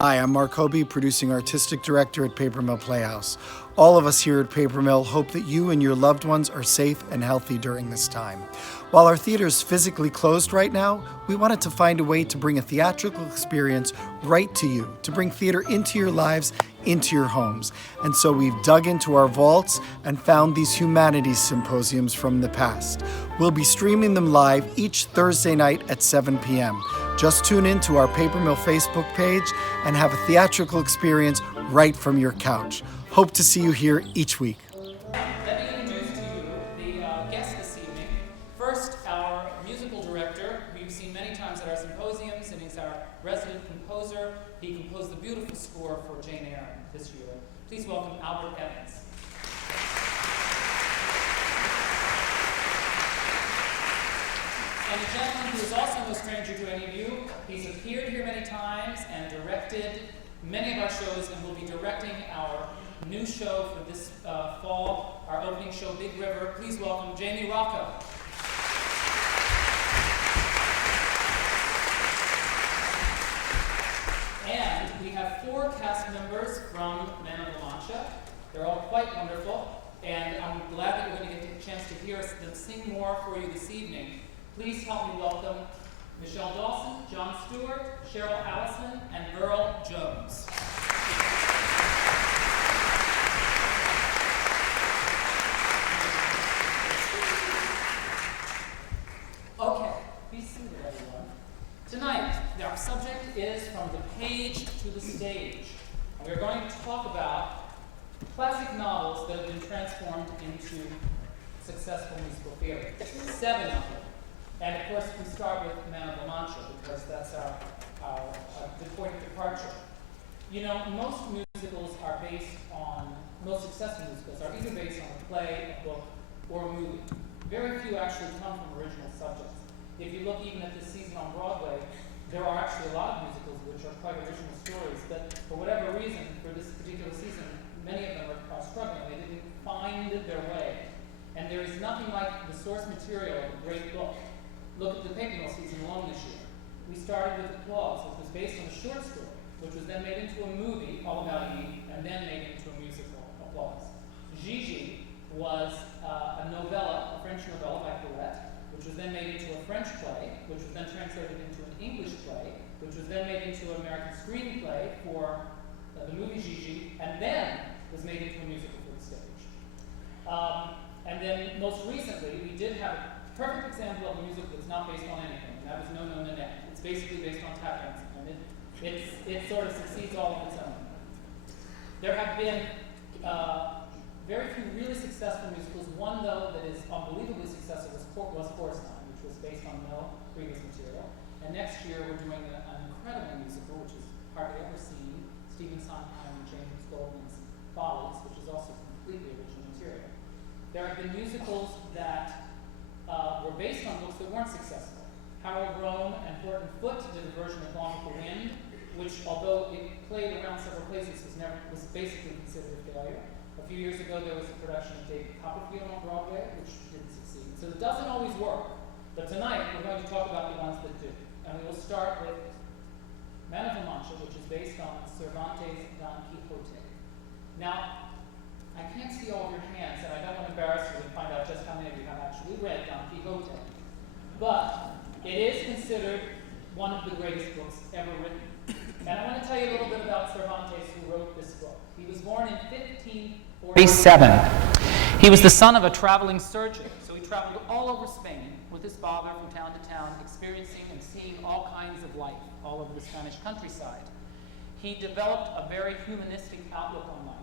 Hi, I'm Mark Hobie, producing artistic director at Paper Mill Playhouse. All of us here at Paper Mill hope that you and your loved ones are safe and healthy during this time. While our theater is physically closed right now, we wanted to find a way to bring a theatrical experience right to you, to bring theater into your lives, into your homes. And so we've dug into our vaults and found these Humanities symposiums from the past. We'll be streaming them live each Thursday night at 7 p.m. Just tune in to our Paper Mill Facebook page and have a theatrical experience right from your couch. Hope to see you here each week. Let me introduce to you the guest this evening. First, our musical director, who you've seen many times at our symposiums, and he's our resident composer. He composed the beautiful score for Jane Eyre this year. Please welcome Albert Evans. And a gentleman who is also no stranger to any of you. He's appeared here many times and directed many of our shows, and will be directing our new show for this fall, our opening show, Big River. Please welcome Jamie Rocco. And we have 4 cast members from Man of La Mancha. They're all quite wonderful, and I'm glad that you're going to get a chance to hear them sing more for you this evening. Please help me welcome Dawson, John Stewart, Cheryl Allison, and Veryl Jones. Okay, be seated, everyone. Tonight, our subject is From the Page to the Stage. And we're going to talk about classic novels that have been transformed into successful musical theater. 7 of them. And of course, we start with Man of La Mancha because that's our point of departure. You know, most successful musicals are either based on a play, a book, or a movie. Very few actually come from original subjects. If you look even at this season on Broadway, there are actually a lot of musicals which are quite original stories, but for whatever reason, for this particular season, many of them are struggling. They didn't find their way. And there is nothing like the source material of a great book. Look at the Paper Mill season alone this year. We started with Applause, which was based on a short story, which was then made into a movie, All About Eve, and then made into a musical, Applause. Gigi was a novella, a French novella by Colette, which was then made into a French play, which was then translated into an English play, which was then made into an American screenplay for the movie Gigi, and then was made into a musical for the stage. And then most recently, we did have a perfect example of a musical that's not based on anything, and that was No No Nanette. It's basically based on tap dancing, and it sort of succeeds all on its own. There have been very few really successful musicals. One, though, that is unbelievably successful was Chorus Line, which was based on no previous material. And next year, we're doing an incredible musical, which is hardly ever seen, Stephen Sondheim and James Goldman's Follies, which is also completely original material. There have been musicals that were based on books that weren't successful. Harold Rome and Horton Foote did a version of Gone with the Wind, which, although it played around several places, was basically considered a failure. A few years ago, there was a production of David Copperfield on Broadway, which didn't succeed. So it doesn't always work. But tonight, we're going to talk about the ones that do. And we will start with Man of La Mancha, which is based on Cervantes' Don Quixote. Now, I can't see all of your hands, and I don't want to embarrass you and find out just how many of you have actually read Don Quixote. But it is considered one of the greatest books ever written. And I want to tell you a little bit about Cervantes, who wrote this book. He was born in 1547. He was the son of a traveling surgeon, so he traveled all over Spain with his father from town to town, experiencing and seeing all kinds of life all over the Spanish countryside. He developed a very humanistic outlook on life.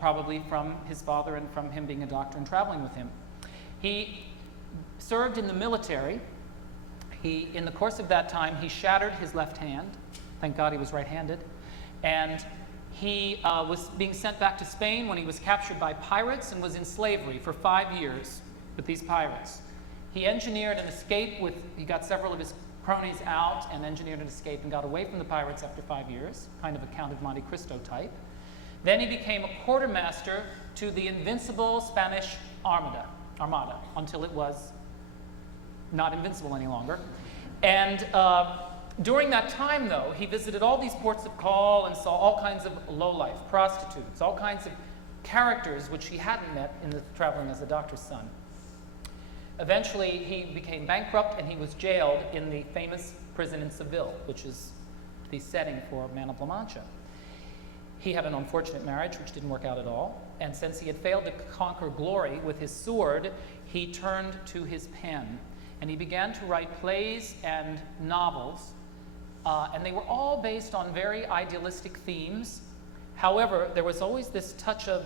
Probably from his father and from him being a doctor and traveling with him. He served in the military. In the course of that time, he shattered his left hand. Thank God he was right-handed. And he was being sent back to Spain when he was captured by pirates and was in slavery for 5 years with these pirates. He engineered an escape he got several of his cronies out and engineered an escape and got away from the pirates after 5 years, kind of a Count of Monte Cristo type. Then he became a quartermaster to the invincible Spanish Armada, until it was not invincible any longer. And During that time, though, he visited all these ports of call and saw all kinds of lowlife, prostitutes, all kinds of characters which he hadn't met in the traveling as a doctor's son. Eventually, he became bankrupt and he was jailed in the famous prison in Seville, which is the setting for Man of La Mancha. He had an unfortunate marriage which didn't work out at all, and since he had failed to conquer glory with his sword, he turned to his pen, and he began to write plays and novels, and they were all based on very idealistic themes. However, there was always this touch of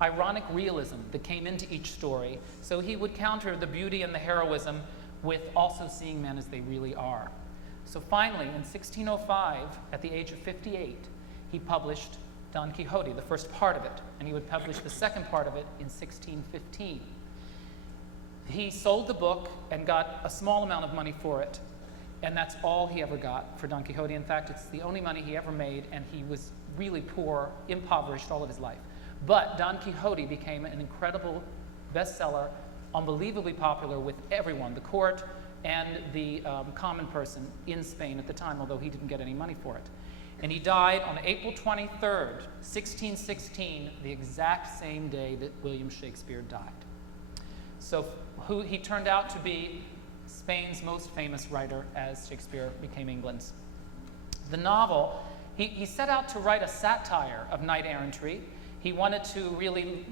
ironic realism that came into each story, so he would counter the beauty and the heroism with also seeing men as they really are. So finally, in 1605, at the age of 58, he published Don Quixote, the first part of it, and he would publish the second part of it in 1615. He sold the book and got a small amount of money for it, and that's all he ever got for Don Quixote. In fact, it's the only money he ever made, and he was really poor, impoverished all of his life. But Don Quixote became an incredible bestseller, unbelievably popular with everyone, the court and the common person in Spain at the time, although he didn't get any money for it. And he died on April 23rd, 1616, the exact same day that William Shakespeare died. So he turned out to be Spain's most famous writer as Shakespeare became England's. The novel, he set out to write a satire of knight-errantry. He wanted to really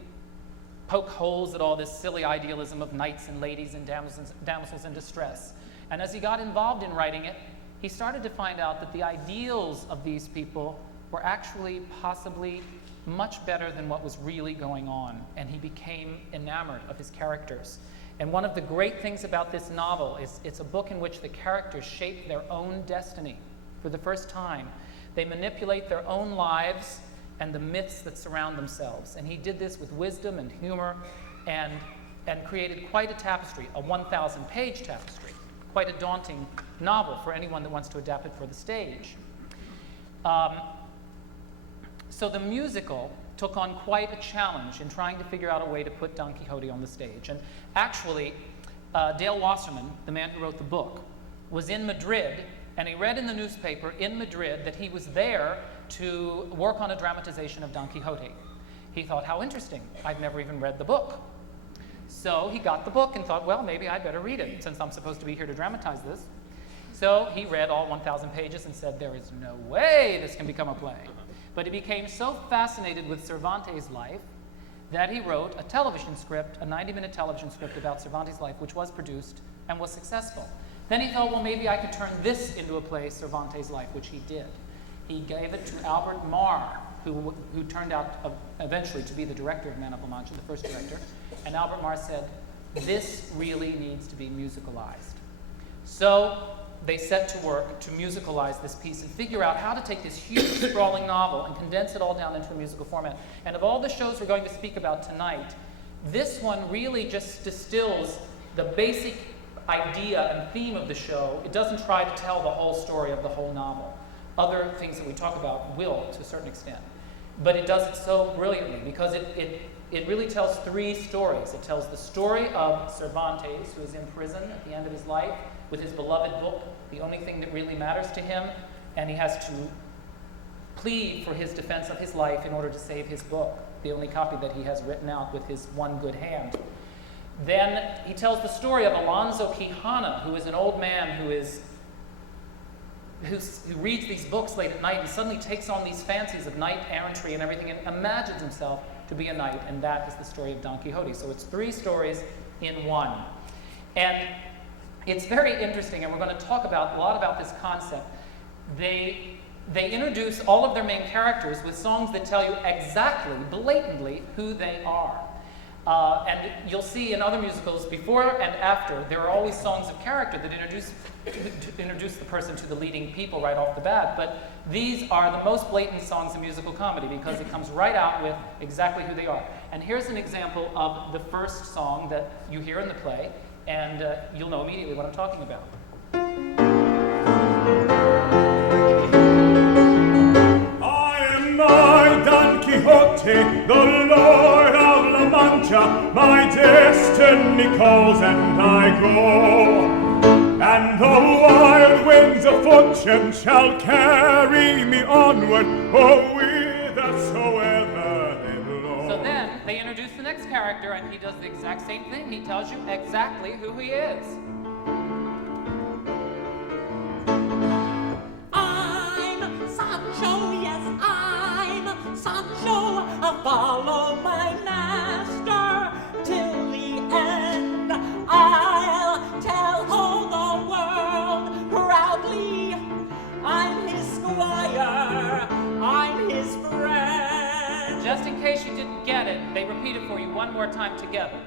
poke holes at all this silly idealism of knights and ladies and damsels in distress. And as he got involved in writing it, he started to find out that the ideals of these people were actually possibly much better than what was really going on, and he became enamored of his characters. And one of the great things about this novel is it's a book in which the characters shape their own destiny for the first time. They manipulate their own lives and the myths that surround themselves. And he did this with wisdom and humor and created quite a tapestry, a 1,000-page tapestry, quite a daunting novel for anyone that wants to adapt it for the stage. So the musical took on quite a challenge in trying to figure out a way to put Don Quixote on the stage. And actually, Dale Wasserman, the man who wrote the book, was in Madrid, and he read in the newspaper in Madrid that he was there to work on a dramatization of Don Quixote. He thought, how interesting. I've never even read the book. So he got the book and thought, well, maybe I'd better read it since I'm supposed to be here to dramatize this. So he read all 1,000 pages and said, there is no way this can become a play. But he became so fascinated with Cervantes' life that he wrote a television script, a 90-minute television script about Cervantes' life, which was produced and was successful. Then he thought, well, maybe I could turn this into a play, Cervantes' life, which he did. He gave it to Albert Marr, who turned out eventually to be the director of Man of La Mancha, the first director. And Albert Marr said, this really needs to be musicalized. So they set to work to musicalize this piece and figure out how to take this huge, sprawling novel and condense it all down into a musical format. And of all the shows we're going to speak about tonight, this one really just distills the basic idea and theme of the show. It doesn't try to tell the whole story of the whole novel. Other things that we talk about will, to a certain extent. But it does it so brilliantly because it really tells three stories. It tells the story of Cervantes, who is in prison at the end of his life with his beloved book, the only thing that really matters to him, and he has to plead for his defense of his life in order to save his book, the only copy that he has written out with his one good hand. Then he tells the story of Alonso Quijana, who is an old man who reads these books late at night and suddenly takes on these fancies of knight-errantry and everything and imagines himself to be a knight, and that is the story of Don Quixote. So it's three stories in one. And it's very interesting, and we're going to talk a lot about this concept. They introduce all of their main characters with songs that tell you exactly, blatantly, who they are. And you'll see in other musicals, before and after, there are always songs of character that introduce the person to the leading people right off the bat. But these are the most blatant songs in musical comedy because it comes right out with exactly who they are. And here's an example of the first song that you hear in the play, and you'll know immediately what I'm talking about. I am I, Don Quixote, the Lord of La Mancha. My destiny calls and I go. And the wild winds of fortune shall carry me onward, oh, whithersoever they blow. So then they introduce the next character, and he does the exact same thing. He tells you exactly who he is. I'm Sancho, yes, I'm Sancho. I follow my master till the end. I'll tell all the world proudly I'm his squire, I'm his friend. Just in case you didn't get it, they repeat it for you one more time together.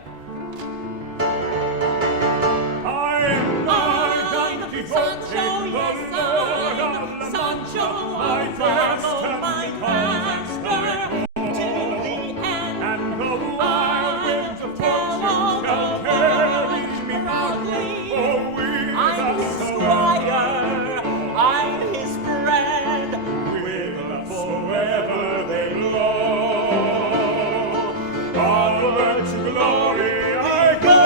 I'm Don Quixote, Sancho, the yes, Lord of La I'm Sancho. Mancha, I follow my master till the end. and the wild winds of fortune shall carry me onward, oh, I'm his squire, I'm his friend. whithersoever they blow. Onward to glory I go.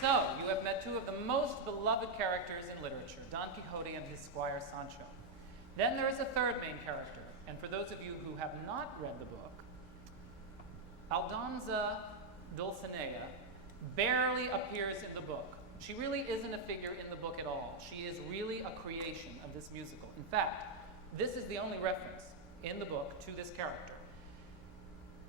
So, you have met two of the most beloved characters in literature, Don Quixote and his squire Sancho. Then there is a third main character, and for those of you who have not read the book, Aldonza Dulcinea barely appears in the book. She really isn't a figure in the book at all. She is really a creation of this musical. In fact, this is the only reference in the book to this character.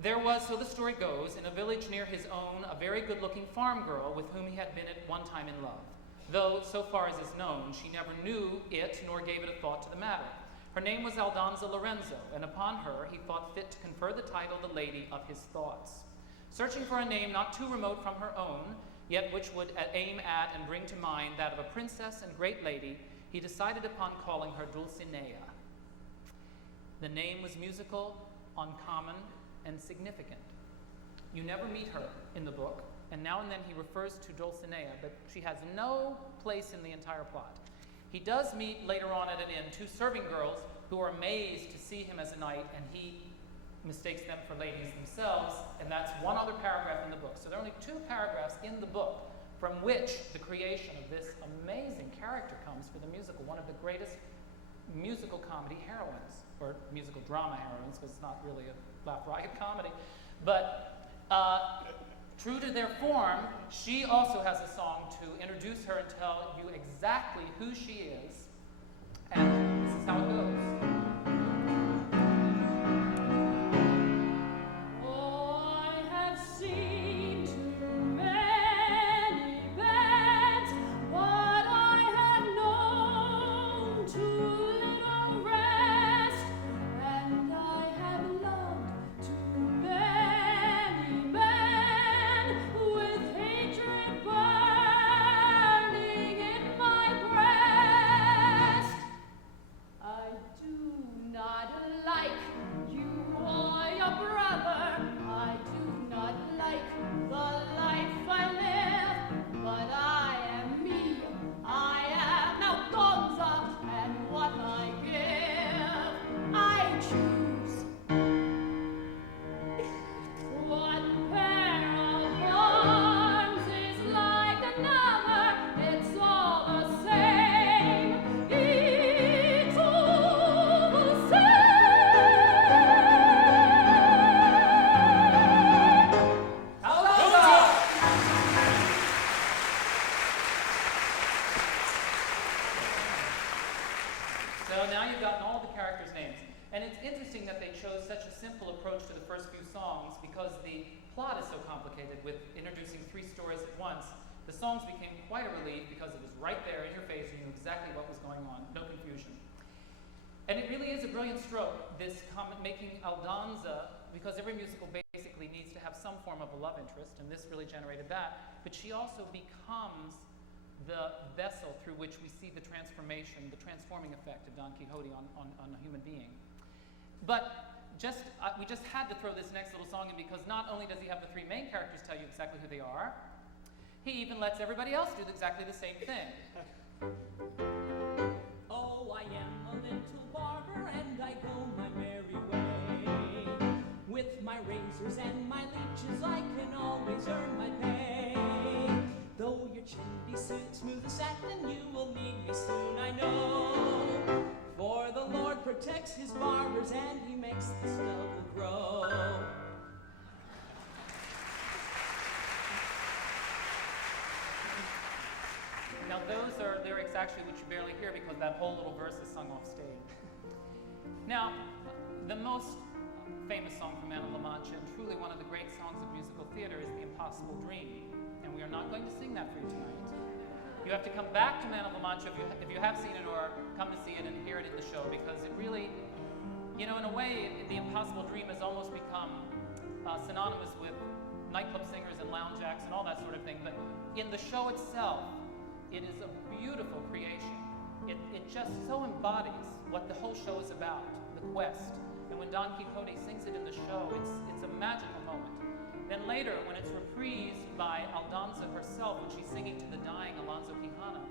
There was, so the story goes, in a village near his own, a very good-looking farm girl with whom he had been at one time in love. Though, so far as is known, she never knew it nor gave it a thought to the matter. Her name was Aldonza Lorenzo, and upon her he thought fit to confer the title the Lady of his Thoughts. Searching for a name not too remote from her own, yet which would aim at and bring to mind that of a princess and great lady, he decided upon calling her Dulcinea. The name was musical, uncommon, and significant. You never meet her in the book, and now and then he refers to Dulcinea, but she has no place in the entire plot. He does meet later on at an inn two serving girls who are amazed to see him as a knight, and he mistakes them for ladies themselves, and that's one other paragraph in the book. So there are only two paragraphs in the book from which the creation of this amazing character comes for the musical, one of the greatest musical comedy heroines, or musical drama heroines, because it's not really a laugh riot comedy. But true to their form, she also has a song to introduce her and tell you exactly who she is. And this is how it goes. The songs became quite a relief because it was right there in your face and you knew exactly what was going on, no confusion. And it really is a brilliant stroke, this making Aldonza, because every musical basically needs to have some form of a love interest, and this really generated that, but she also becomes the vessel through which we see the transformation, the transforming effect of Don Quixote on a human being. But we just had to throw this next little song in because not only does he have the three main characters tell you exactly who they are, he even lets everybody else do exactly the same thing. Oh, I am a little barber and I go my merry way. With my razors and my leeches I can always earn my pay. Though your chin be smooth as satin, you will need me soon, I know. For the Lord protects his barbers and he makes the stubble grow. Now those are lyrics actually which you barely hear because that whole little verse is sung off stage. Now, the most famous song from Man of La Mancha, and truly one of the great songs of musical theater, is The Impossible Dream. And we are not going to sing that for you tonight. You have to come back to Man of La Mancha if you have seen it, or come to see it and hear it in the show, because it really, you know, in a way, The Impossible Dream has almost become synonymous with nightclub singers and lounge acts and all that sort of thing. But in the show itself, it is a beautiful creation. It just so embodies what the whole show is about, the quest. And when Don Quixote sings it in the show, it's a magical moment. Then later, when it's reprised by Aldonza herself, when she's singing to the dying Alonso Quijano,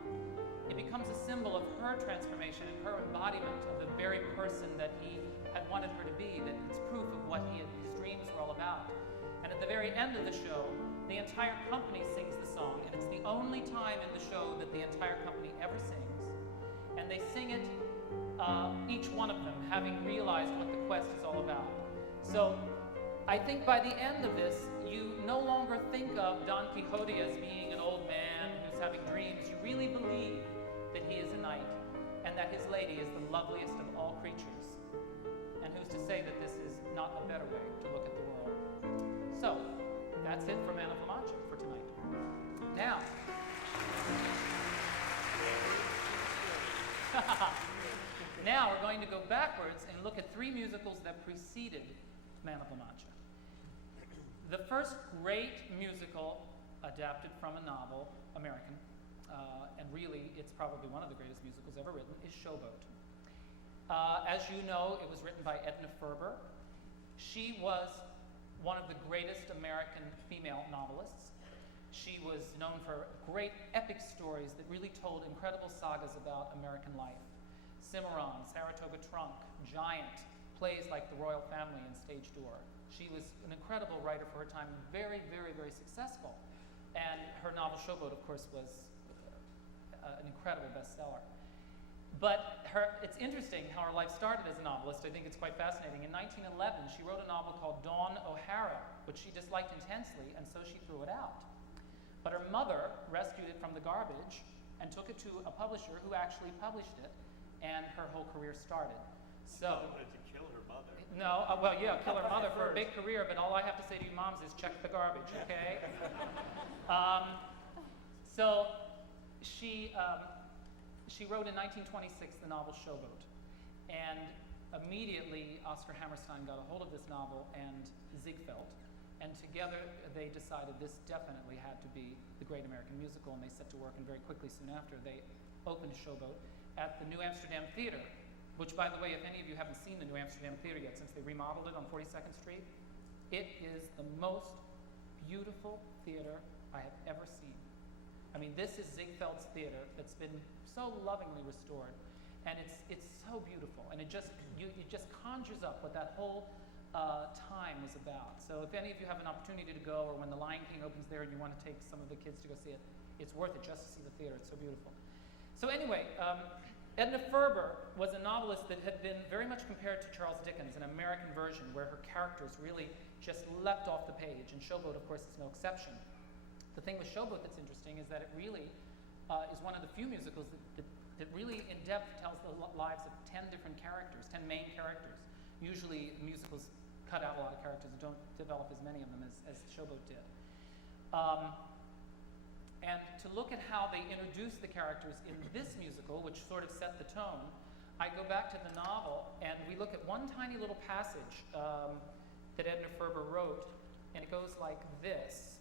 it becomes a symbol of her transformation and her embodiment of the very person that he had wanted her to be, that it's proof of what his dreams were all about. And at the very end of the show, the entire company sings the song, and it's the only time in the show that the entire company ever sings. And they sing it, each one of them having realized what the quest is all about. So I think by the end of this, you no longer think of Don Quixote as being an old man who's having dreams. You really believe that he is a knight and that his lady is the loveliest of all creatures. And who's to say that this is not a better way to look at the world? So, that's it for Man of La Mancha for tonight. Now, now we're going to go backwards and look at three musicals that preceded Man of La Mancha. The first great musical adapted from a novel, American, and really it's probably one of the greatest musicals ever written, is Showboat. As you know, it was written by Edna Ferber. She was one of the greatest American female novelists. She was known for great epic stories that really told incredible sagas about American life. Cimarron, Saratoga Trunk, Giant, plays like The Royal Family and Stage Door. She was an incredible writer for her time, very, very, very successful. And her novel Showboat, of course, was an incredible bestseller. But it's interesting how her life started as a novelist. I think it's quite fascinating. In 1911, she wrote a novel called Dawn O'Hara, which she disliked intensely, and so she threw it out. But her mother rescued it from the garbage and took it to a publisher who actually published it, and her whole career started. So, wanted to kill her mother. No, well, yeah, kill her mother for a big career, but all I have to say to you moms is check the garbage, okay? So she wrote in 1926 the novel Showboat, and immediately Oscar Hammerstein got a hold of this novel and Ziegfeld, and together they decided this definitely had to be the great American musical, and they set to work, and very quickly soon after they opened Showboat at the New Amsterdam Theater, which, by the way, if any of you haven't seen the New Amsterdam Theater yet, since they remodeled it on 42nd Street, it is the most beautiful theater I have ever seen. I mean, this is Ziegfeld's theater that's been so lovingly restored, and it's so beautiful, and it just conjures up what that whole time was about. So if any of you have an opportunity to go, or when The Lion King opens there and you want to take some of the kids to go see it, it's worth it just to see the theater. It's so beautiful. So anyway, Edna Ferber was a novelist that had been very much compared to Charles Dickens, an American version where her characters really just leapt off the page, and Showboat, of course, is no exception. The thing with Showboat that's interesting is that it really is one of the few musicals that really in depth tells the lives of 10 different characters, 10 main characters. Usually musicals cut out a lot of characters and don't develop as many of them as Showboat did. And to look at how they introduced the characters in this musical, which sort of set the tone, I go back to the novel and we look at one tiny little passage that Edna Ferber wrote, and it goes like this.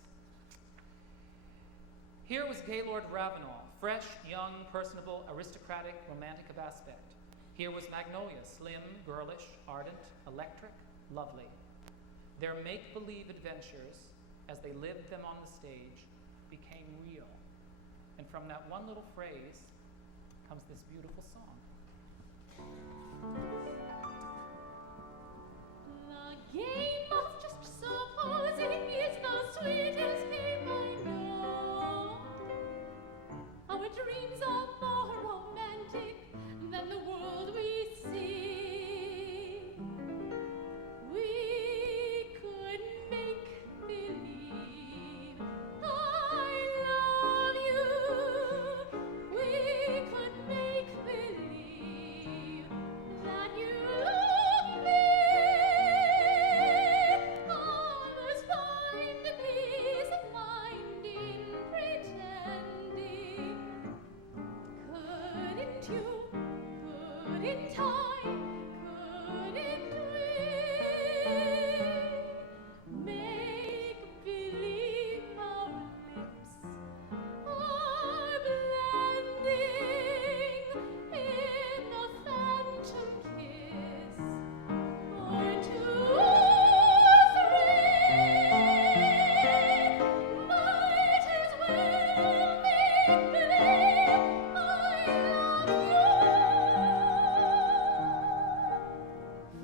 Here was Gaylord Ravenel, fresh, young, personable, aristocratic, romantic of aspect. Here was Magnolia, slim, girlish, ardent, electric, lovely. Their make-believe adventures, as they lived them on the stage, became real. And from that one little phrase, comes this beautiful song. The game of just supposing is the sweetest game I know. Our dreams are more romantic than the world we see. We could make believe I love you. We could make believe that you love me. Others find the peace of mind in pretending. Couldn't you? Couldn't I? Couldn't we make believe our lips are blending in a phantom kiss or two or three? Might as well make believe I love you.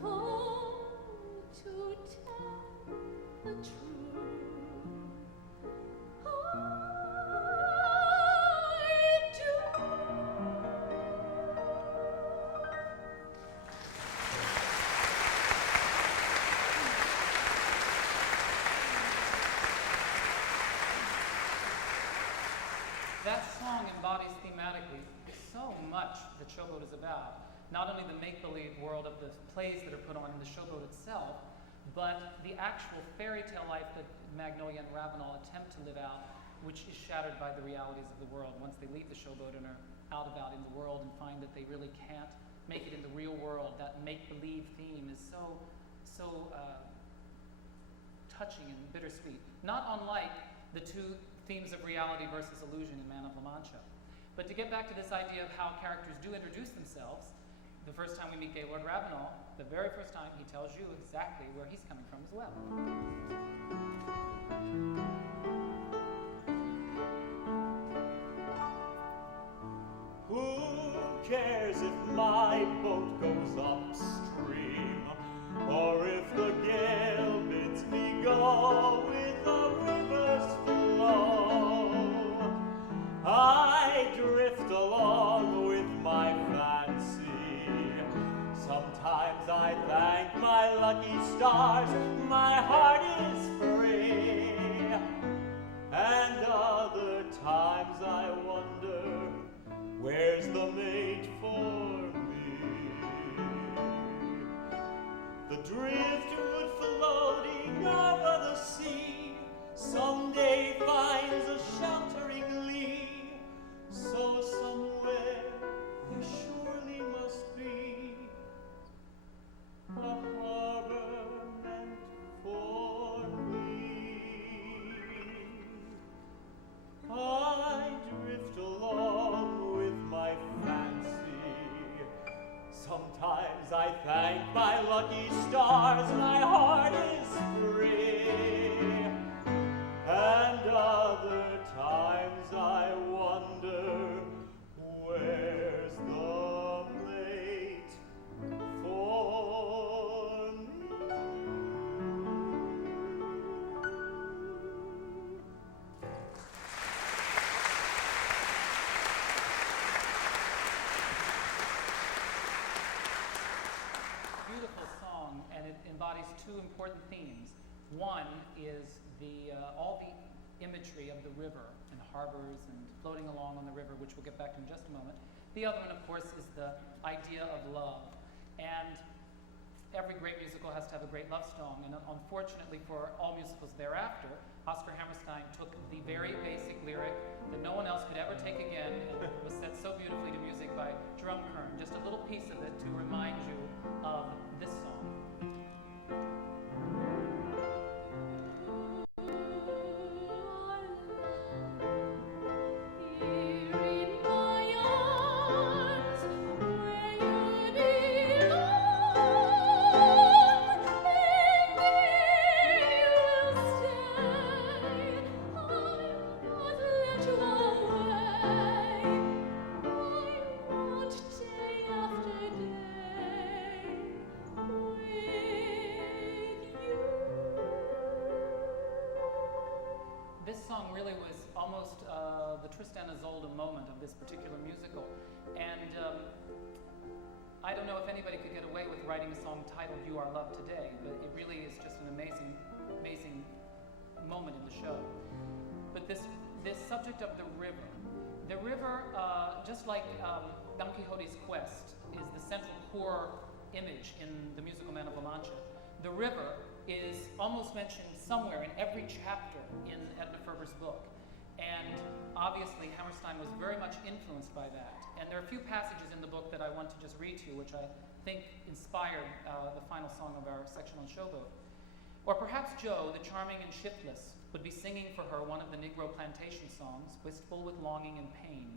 For to tell the truth, I do. That song embodies thematically so much that Showboat is about. Not only the make-believe world of the plays that are put on in the Showboat itself, but the actual fairy tale life that Magnolia and Ravenel attempt to live out, which is shattered by the realities of the world once they leave the Showboat and are out about in the world and find that they really can't make it in the real world. That make-believe theme is so touching and bittersweet. Not unlike the two themes of reality versus illusion in Man of La Mancha. But to get back to this idea of how characters do introduce themselves, the first time we meet Gaylord Ravenel, the very first time he tells you exactly where he's coming from as well. Who cares if my boat goes upstream, or if the gale bids me go with the river's flow? I drift along with my fancy. Sometimes I thank my lucky stars, my heart is free. And other times I wonder, where's the mate for me? The driftwood floating over the sea someday finds a sheltering lee. So somewhere there surely must be a harbor meant for me. I drift along with my fancy. Sometimes I thank my lucky stars, my heart is free. And other times I wonder, where's the mate for me? Beautiful song, and it embodies two important themes. One is all the imagery of the river and harbors and floating along on the river, which we'll get back to in just a moment. The other one, of course, is the idea of love. And every great musical has to have a great love song, and unfortunately for all musicals thereafter, Oscar Hammerstein took the very basic lyric that no one else could ever take again, and was set so beautifully to music by Jerome Kern. Just a little piece of it to remind you of this song. Here in my arms, where you belong. really was almost the Tristan and Isolde moment of this particular musical. And I don't know if anybody could get away with writing a song titled You Are Love Today, but it really is just an amazing, amazing moment in the show. But this subject of the river, just like Don Quixote's quest is the central core image in the musical Man of La Mancha, the river is almost mentioned somewhere in every chapter in Edna Ferber's book. And obviously Hammerstein was very much influenced by that. And there are a few passages in the book that I want to just read to you, which I think inspired the final song of our section on Showboat. Or perhaps Joe, the charming and shiftless, would be singing for her one of the Negro plantation songs, wistful with longing and pain.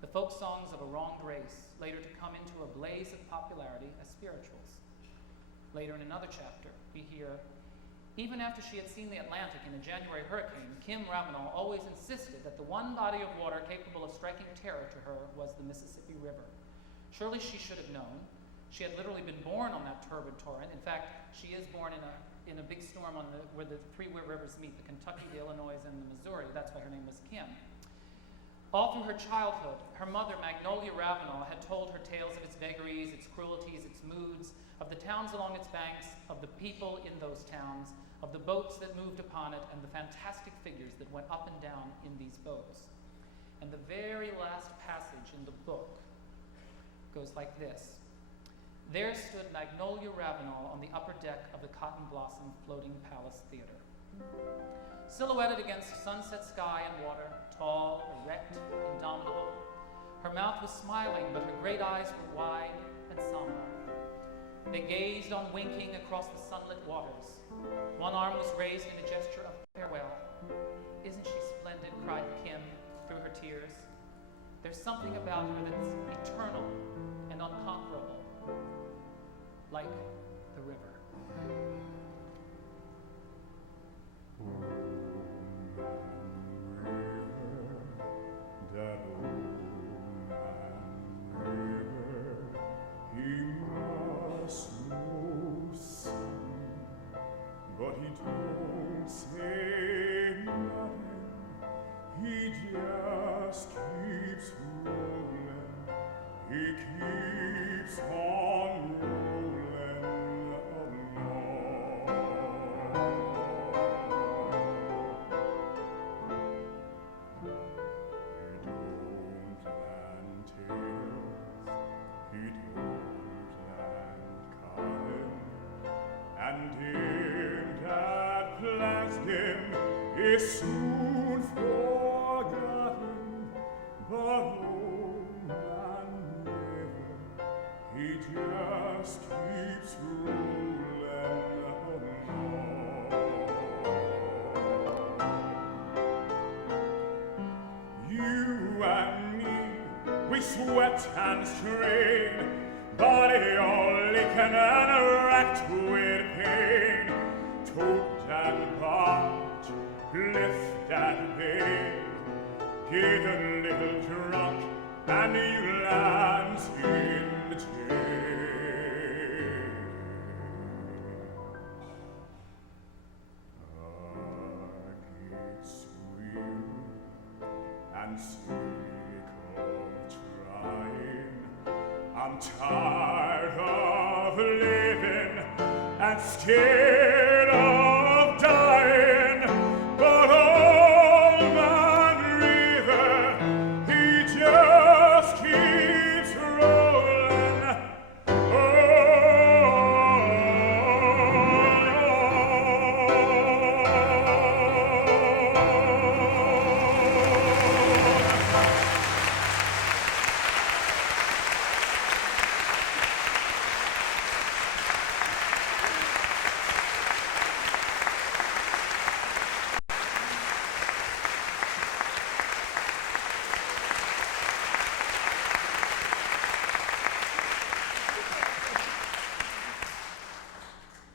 The folk songs of a wronged race, later to come into a blaze of popularity as spirituals. Later in another chapter, we hear, even after she had seen the Atlantic in a January hurricane, Kim Ravenel always insisted that the one body of water capable of striking terror to her was the Mississippi River. Surely she should have known. She had literally been born on that turbid torrent. In fact, she is born in a big storm where the three rivers meet, the Kentucky, the Illinois, and the Missouri. That's why her name was Kim. All through her childhood, her mother, Magnolia Ravenel, had told her tales of its vagaries, its cruelties, its moods, of the towns along its banks, of the people in those towns, of the boats that moved upon it, and the fantastic figures that went up and down in these boats. And the very last passage in the book goes like this. There stood Magnolia Ravenel on the upper deck of the Cotton Blossom Floating Palace Theater. Silhouetted against sunset sky and water, tall, erect, indomitable, her mouth was smiling, but her great eyes were wide and somber. They gazed unwinking across the sunlit waters. One arm was raised in a gesture of farewell. Isn't she splendid, cried Kim through her tears. There's something about her that's eternal and unconquerable, like the river. That old man river, he must know something, but he don't say nothing. He just keeps rolling. He keeps on rolling along. He don't plant cotton, and him that plants them is soon forgotten. But old man River, he just keeps rolling along. You and me, we sweat and strain, body all licking and racked with pain. Tote and barge, lift and pay, get a little drunk and you land in the jail. I get sweet and sick of trying. I'm tired of living and scared of dying. But old man River, he just keeps rolling.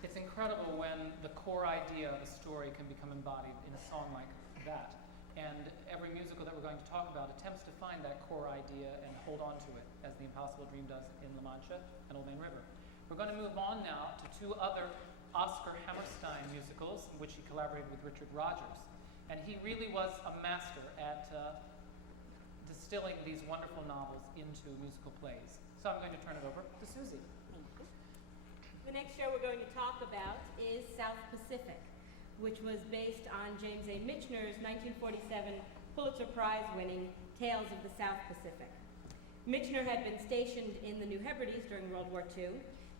It's incredible when the core idea of a story can become embodied in a song like that. And every musical that we're going to talk about attempts to find that core idea and hold on to it, as The Impossible Dream does in La Mancha and Old Man River. We're going to move on now to two other Oscar Hammerstein musicals in which he collaborated with Richard Rodgers. And he really was a master at distilling these wonderful novels into musical plays. So I'm going to turn it over to Susie. The next show we're going to talk about is South Pacific, which was based on James A. Michener's 1947 Pulitzer Prize-winning Tales of the South Pacific. Michener had been stationed in the New Hebrides during World War II,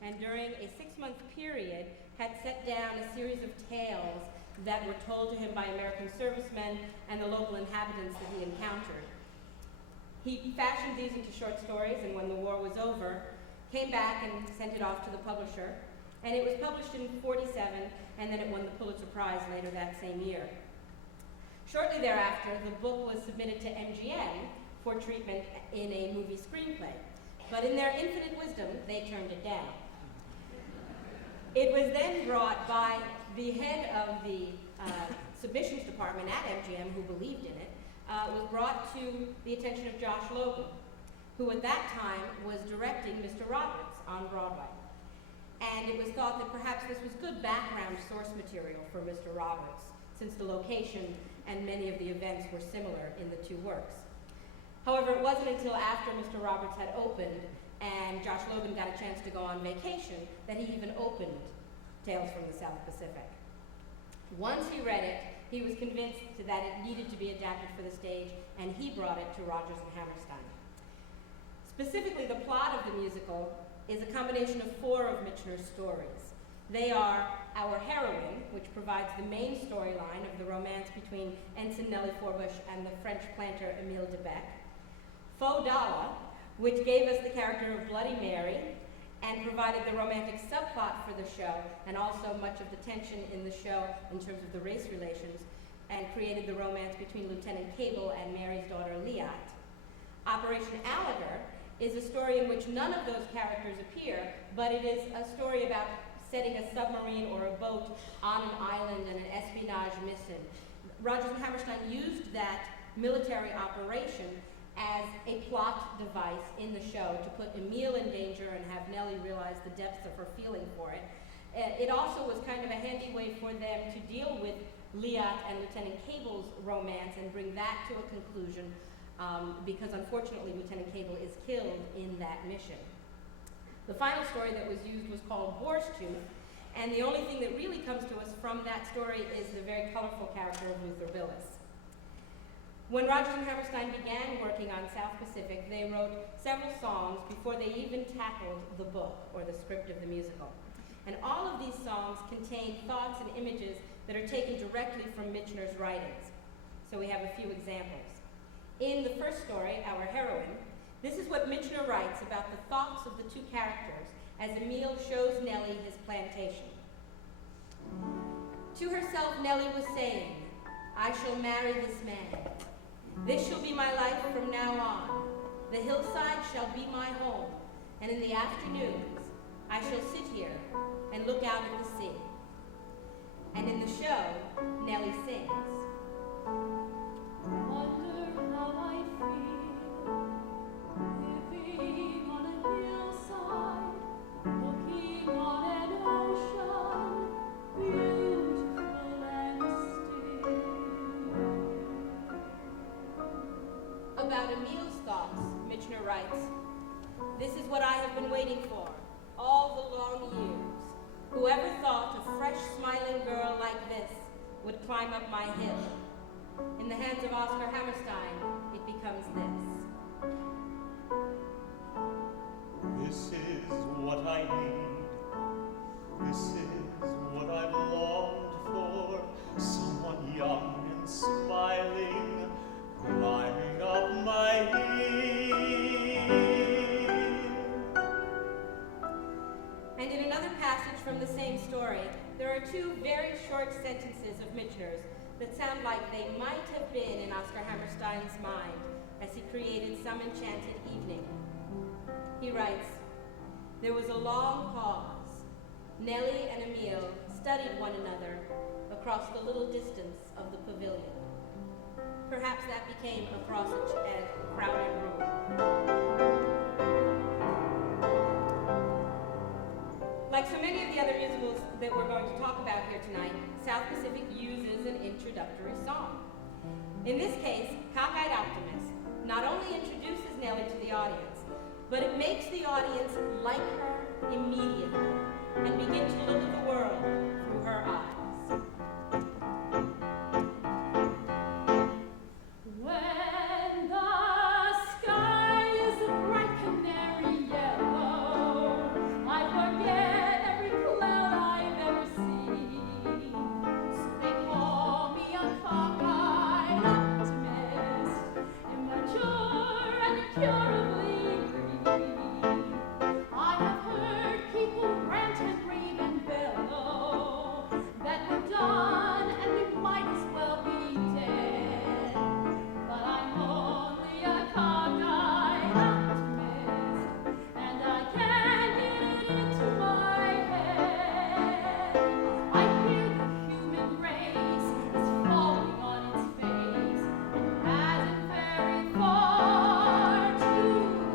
and during a 6-month period had set down a series of tales that were told to him by American servicemen and the local inhabitants that he encountered. He fashioned these into short stories, and when the war was over, came back and sent it off to the publisher, and it was published in '47, and then it won the Pulitzer Prize later that same year. Shortly thereafter, the book was submitted to MGM for treatment in a movie screenplay, but in their infinite wisdom, they turned it down. It was then brought by the head of the submissions department at MGM, who believed in it, was brought to the attention of Josh Logan, who at that time was directing Mr. Roberts on Broadway. And it was thought that perhaps this was good background source material for Mr. Roberts, since the location and many of the events were similar in the two works. However, it wasn't until after Mr. Roberts had opened and Josh Logan got a chance to go on vacation that he even opened Tales from the South Pacific. Once he read it, he was convinced that it needed to be adapted for the stage, and he brought it to Rodgers and Hammerstein. Specifically, the plot of the musical is a combination of 4 of Michener's stories. They are Our Heroine, which provides the main storyline of the romance between Ensign Nellie Forbush and the French planter Emile de Bec. Faux Dalla, which gave us the character of Bloody Mary and provided the romantic subplot for the show, and also much of the tension in the show in terms of the race relations, and created the romance between Lieutenant Cable and Mary's daughter Liat. Operation Alligator is a story in which none of those characters appear, but it is a story about setting a submarine or a boat on an island and an espionage mission. Rodgers and Hammerstein used that military operation as a plot device in the show to put Emile in danger and have Nellie realize the depths of her feeling for it. It also was kind of a handy way for them to deal with Liat and Lieutenant Cable's romance and bring that to a conclusion, because unfortunately Lieutenant Cable is killed in that mission. The final story that was used was called Boar's Tooth, and the only thing that really comes to us from that story is the very colorful character of Luther Billis. When Rodgers and Hammerstein began working on South Pacific, they wrote several songs before they even tackled the book or the script of the musical. And all of these songs contain thoughts and images that are taken directly from Michener's writings. So we have a few examples. In the first story, Our Heroine, this is what Michener writes about the thoughts of the two characters as Emile shows Nellie his plantation. To herself, Nellie was saying, "I shall marry this man. This shall be my life from now on. The hillside shall be my home, and in the afternoons I shall sit here and look out at the sea." And in the show, Nellie sings. Wonder how I feel, living on a hillside, looking on an ocean, beautiful and still. About Emile's thoughts, Michener writes, "This is what I have been waiting for all the long years. Whoever thought a fresh, smiling girl like this would climb up my hill? In the hands of Oscar Hammerstein, it becomes this." This is what I need. This is what I've longed for. Someone young and smiling, climbing up my hill. And in another passage from the same story, there are 2 very short sentences of Michener's that sound like they might have been in Oscar Hammerstein's mind as he created Some Enchanted Evening. He writes, "There was a long pause. Nellie and Emile studied one another across the little distance of the pavilion. Perhaps that became across a crowded room." Like Like so many of the other musicals that we're going to talk about here tonight, South Pacific uses an introductory song. In this case, Cockeyed Optimist not only introduces Nellie to the audience, but it makes the audience like her immediately and begin to look at the world through her eyes. When the sky is a bright canary yellow, I forget every cloud I've ever seen. So they call me a cockeyed optimist, immature and incurably green. I have heard people rant and rave and bellow that we're done and we might as well be dead. But I'm only a cockeyed optimist, and I can't get it into my head. I hear the human race is falling on its face and hasn't very far to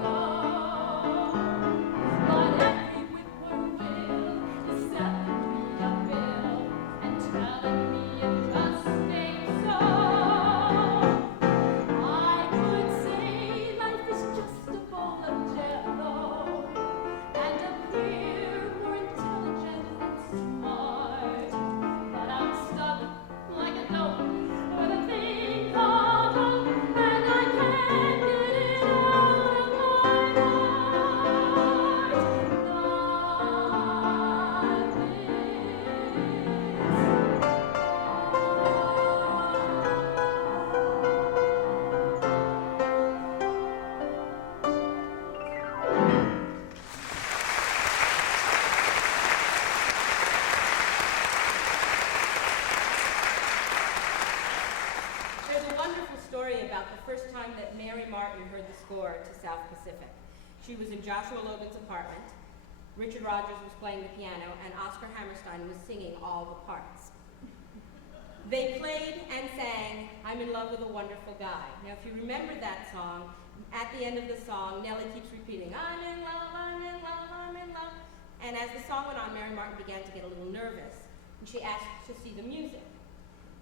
go. But every whippoorwill is selling me a bill and telling me it just ain't so. I could say life is just a bowl of jello and appear more intelligent and smart, but I'm stuck like a dope with a thing called hope, and I can't get it out of my heart. There's a wonderful story about the first time that Mary Martin heard the score to South Pacific. She was in Joshua Logan's apartment. Richard Rodgers was playing the piano, and Oscar Hammerstein was singing all the parts. They played and sang I'm in Love with a Wonderful Guy. Now, if you remember that song, at the end of the song, Nellie keeps repeating, I'm in love, I'm in love, I'm in love. And as the song went on, Mary Martin began to get a little nervous, and she asked to see the music.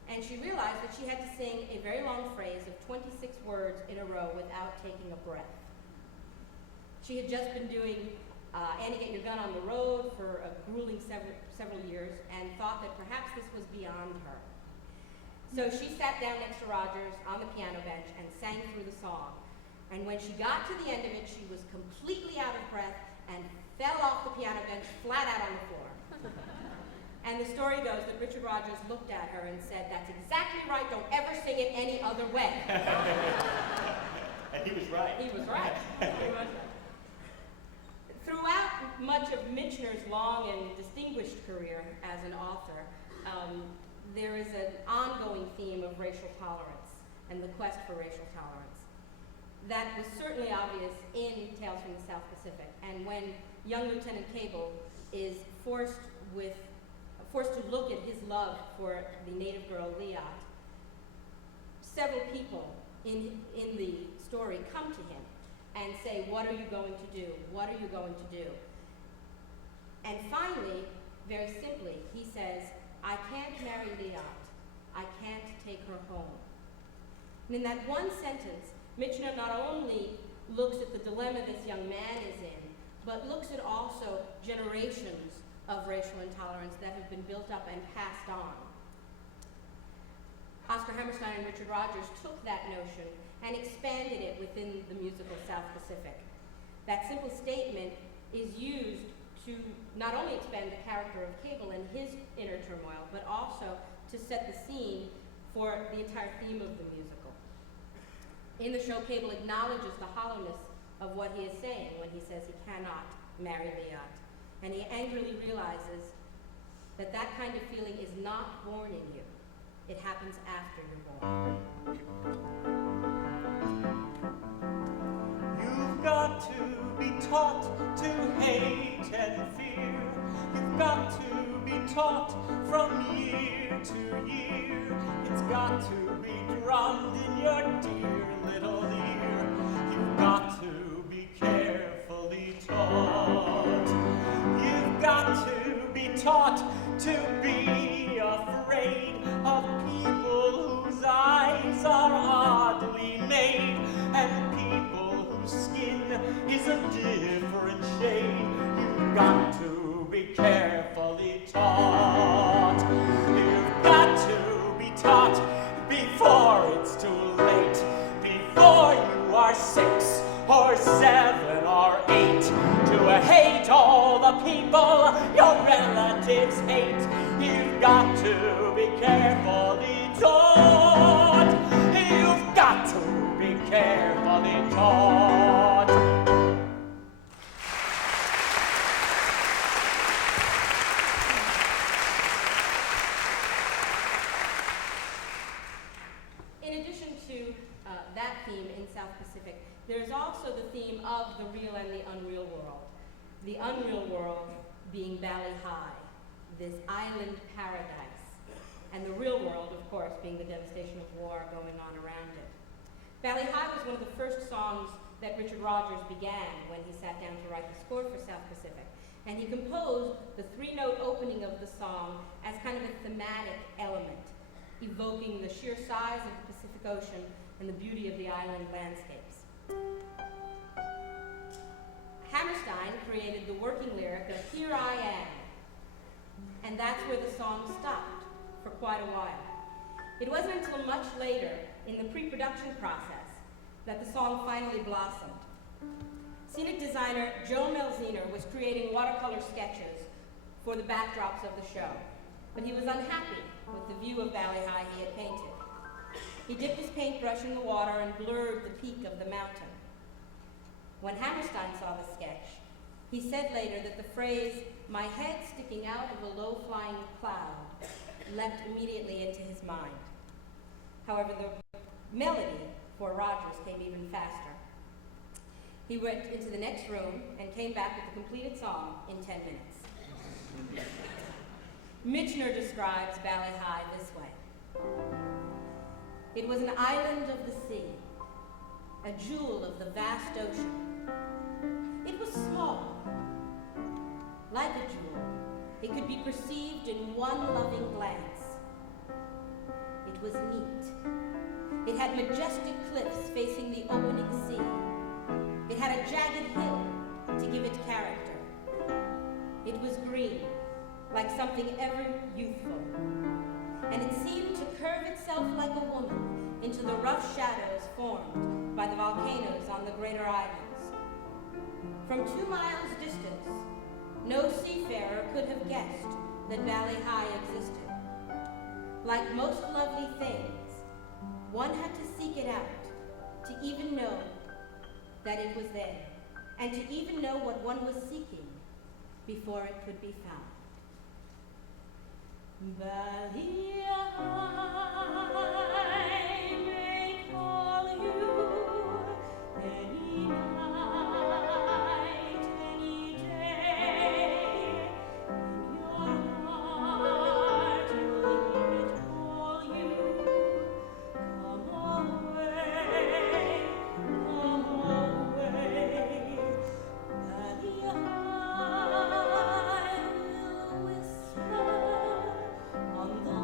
And she realized that she had to sing a very long phrase of 26 words in a row without taking a breath. She had just been doing Annie Get Your Gun on the Road for a grueling several years and thought that perhaps this was beyond her. So she sat down next to Rodgers on the piano bench and sang through the song. And when she got to the end of it, she was completely out of breath and fell off the piano bench flat out on the floor. And the story goes that Richard Rodgers looked at her and said, that's exactly right, don't ever sing it any other way. And he was right. He was right. He was right. Throughout much of Michener's long and distinguished career as an author, there is an ongoing theme of racial tolerance and the quest for racial tolerance. That was certainly obvious in Tales from the South Pacific, and when young Lieutenant Cable is forced to look at his love for the native girl Leot, several people in the story come to him and say, what are you going to do? What are you going to do? And finally, very simply, he says, I can't marry Leot. I can't take her home. And in that one sentence, Michener not only looks at the dilemma this young man is in, but looks at also generations of racial intolerance that have been built up and passed on. Oscar Hammerstein and Richard Rodgers took that notion and expanded it within the musical South Pacific. That simple statement is used to not only expand the character of Cable and his inner turmoil, but also to set the scene for the entire theme of the musical. In the show, Cable acknowledges the hollowness of what he is saying when he says he cannot marry Leot. And he angrily realizes that that kind of feeling is not born in you. It happens after you're born. You've got to be taught to hate and fear. You've got to be taught from year to year. It's got to be drummed in your dear little ear. You've got to be carefully taught. You've got to taught to be afraid of people whose eyes are oddly made, and people whose skin is a different shade. You've got to be carefully taught. You've got to be taught before it's too late, before you are 6 or 7 or 8, to hate all the people your relatives hate. You've got to be carefully taught. You've got to be carefully taught. In addition to that theme in South Pacific, there's also the theme of the real and the unreal world. The unreal world being Valley High, this island paradise, and the real world, of course, being the devastation of war going on around it. Valley High was one of the first songs that Richard Rodgers began when he sat down to write the score for South Pacific. And he composed the 3-note opening of the song as kind of a thematic element, evoking the sheer size of the Pacific Ocean and the beauty of the island landscapes. Hammerstein created the working lyric of "Here I Am," and that's where the song stopped for quite a while. It wasn't until much later in the pre-production process that the song finally blossomed. Scenic designer Joe Melziner was creating watercolor sketches for the backdrops of the show, but he was unhappy with the view of Valley High he had painted. He dipped his paintbrush in the water and blurred the peak of the mountain. When Hammerstein saw the sketch, he said later that the phrase, "my head sticking out of a low-flying cloud," leapt immediately into his mind. However, the melody for Rodgers came even faster. He went into the next room and came back with the completed song in 10 minutes. Michener describes Valley High this way. It was an island of the sea, a jewel of the vast ocean. It was small. Like a jewel, it could be perceived in one loving glance. It was neat. It had majestic cliffs facing the opening sea. It had a jagged hill to give it character. It was green, like something ever youthful. And it seemed to curve itself like a woman into the rough shadows formed by the volcanoes on the greater islands. From 2 miles distance, no seafarer could have guessed that Valley High existed. Like most lovely things, one had to seek it out to even know that it was there, and to even know what one was seeking before it could be found. Valley High may call you any night, any day. In your heart you'll hear it call you. Come away, come away. Valley High will whisper on the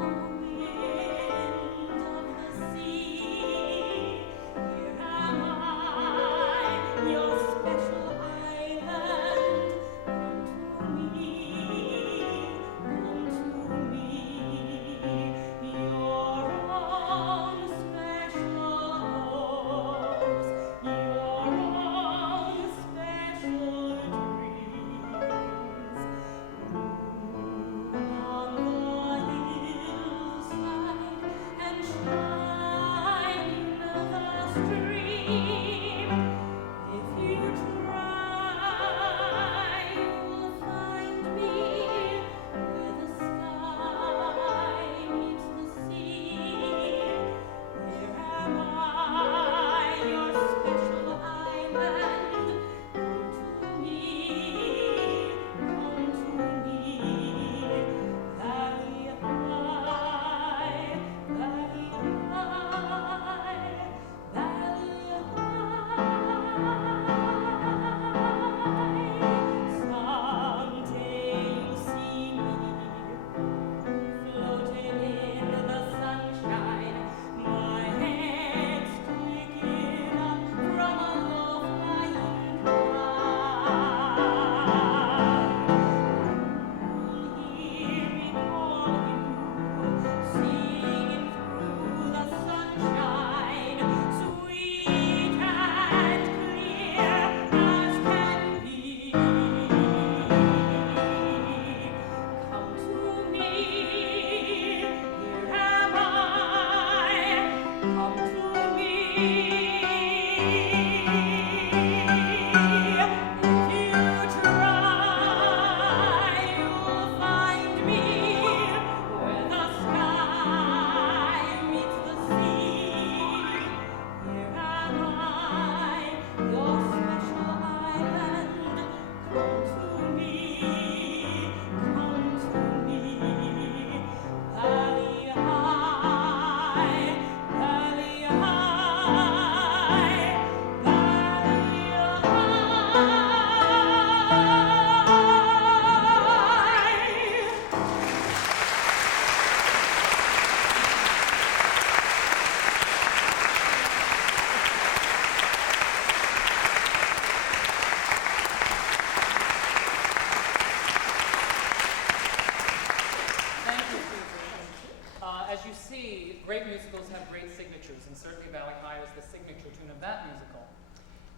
As you see, great musicals have great signatures, and certainly Valley High is the signature tune of that musical.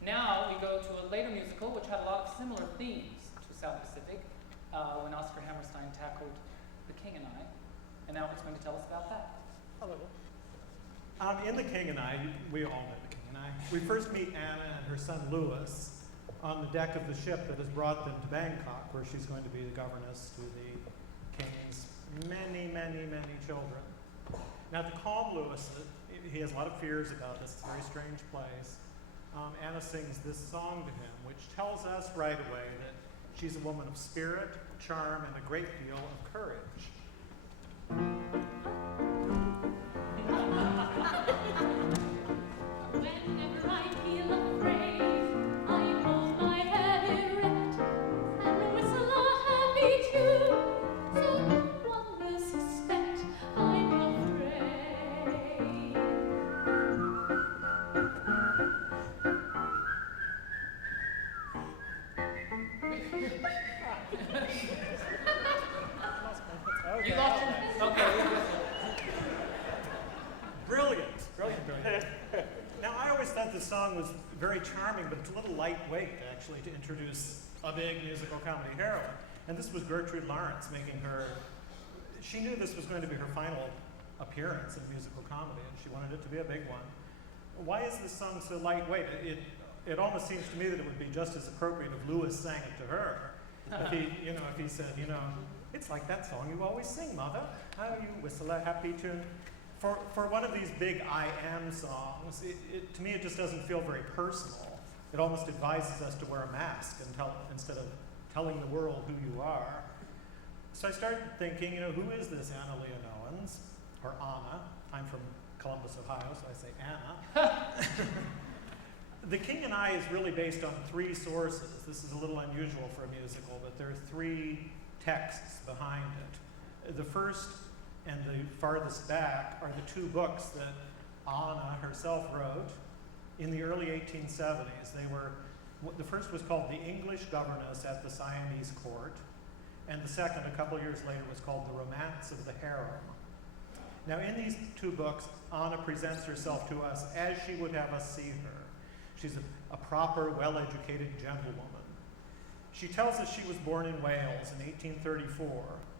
Now we go to a later musical which had a lot of similar themes to South Pacific when Oscar Hammerstein tackled The King and I. And now he's going to tell us about that. Hello. In The King and I, we all know The King and I. We first meet Anna and her son Louis on the deck of the ship that has brought them to Bangkok, where she's going to be the governess to the king's many, many, many children. Now, to calm Louis, he has a lot of fears about this. It's a very strange place. Anna sings this song to him, which tells us right away that she's a woman of spirit, charm, and a great deal of courage. Whenever I feel afraid, I hold my head erect and whistle a happy tune, so no one will suspect I'm afraid. You lost him? Okay. Brilliant, brilliant, brilliant. Now, I always thought this song was very charming, but it's a little lightweight, actually, to introduce a big musical comedy heroine. And this was Gertrude Lawrence making her, she knew this was going to be her final appearance in musical comedy, and she wanted it to be a big one. Why is this song so lightweight? It almost seems to me that it would be just as appropriate if Louis sang it to her. If he said, it's like that song you always sing, Mother. How you whistle a happy tune. For one of these big I am songs, to me it just doesn't feel very personal. It almost advises us to wear a mask instead of telling the world who you are. So I started thinking, who is this Anna Leonowens, or Anna? I'm from Columbus, Ohio, so I say Anna. The King and I is really based on 3 sources. This is a little unusual for a musical, but there are 3 texts behind it. The first and the farthest back are the 2 books that Anna herself wrote in the early 1870s. The first was called The English Governess at the Siamese Court, and the second, a couple years later, was called The Romance of the Harem. Now, in these 2 books, Anna presents herself to us as she would have us see her. She's a proper, well-educated gentlewoman. She tells us she was born in Wales in 1834.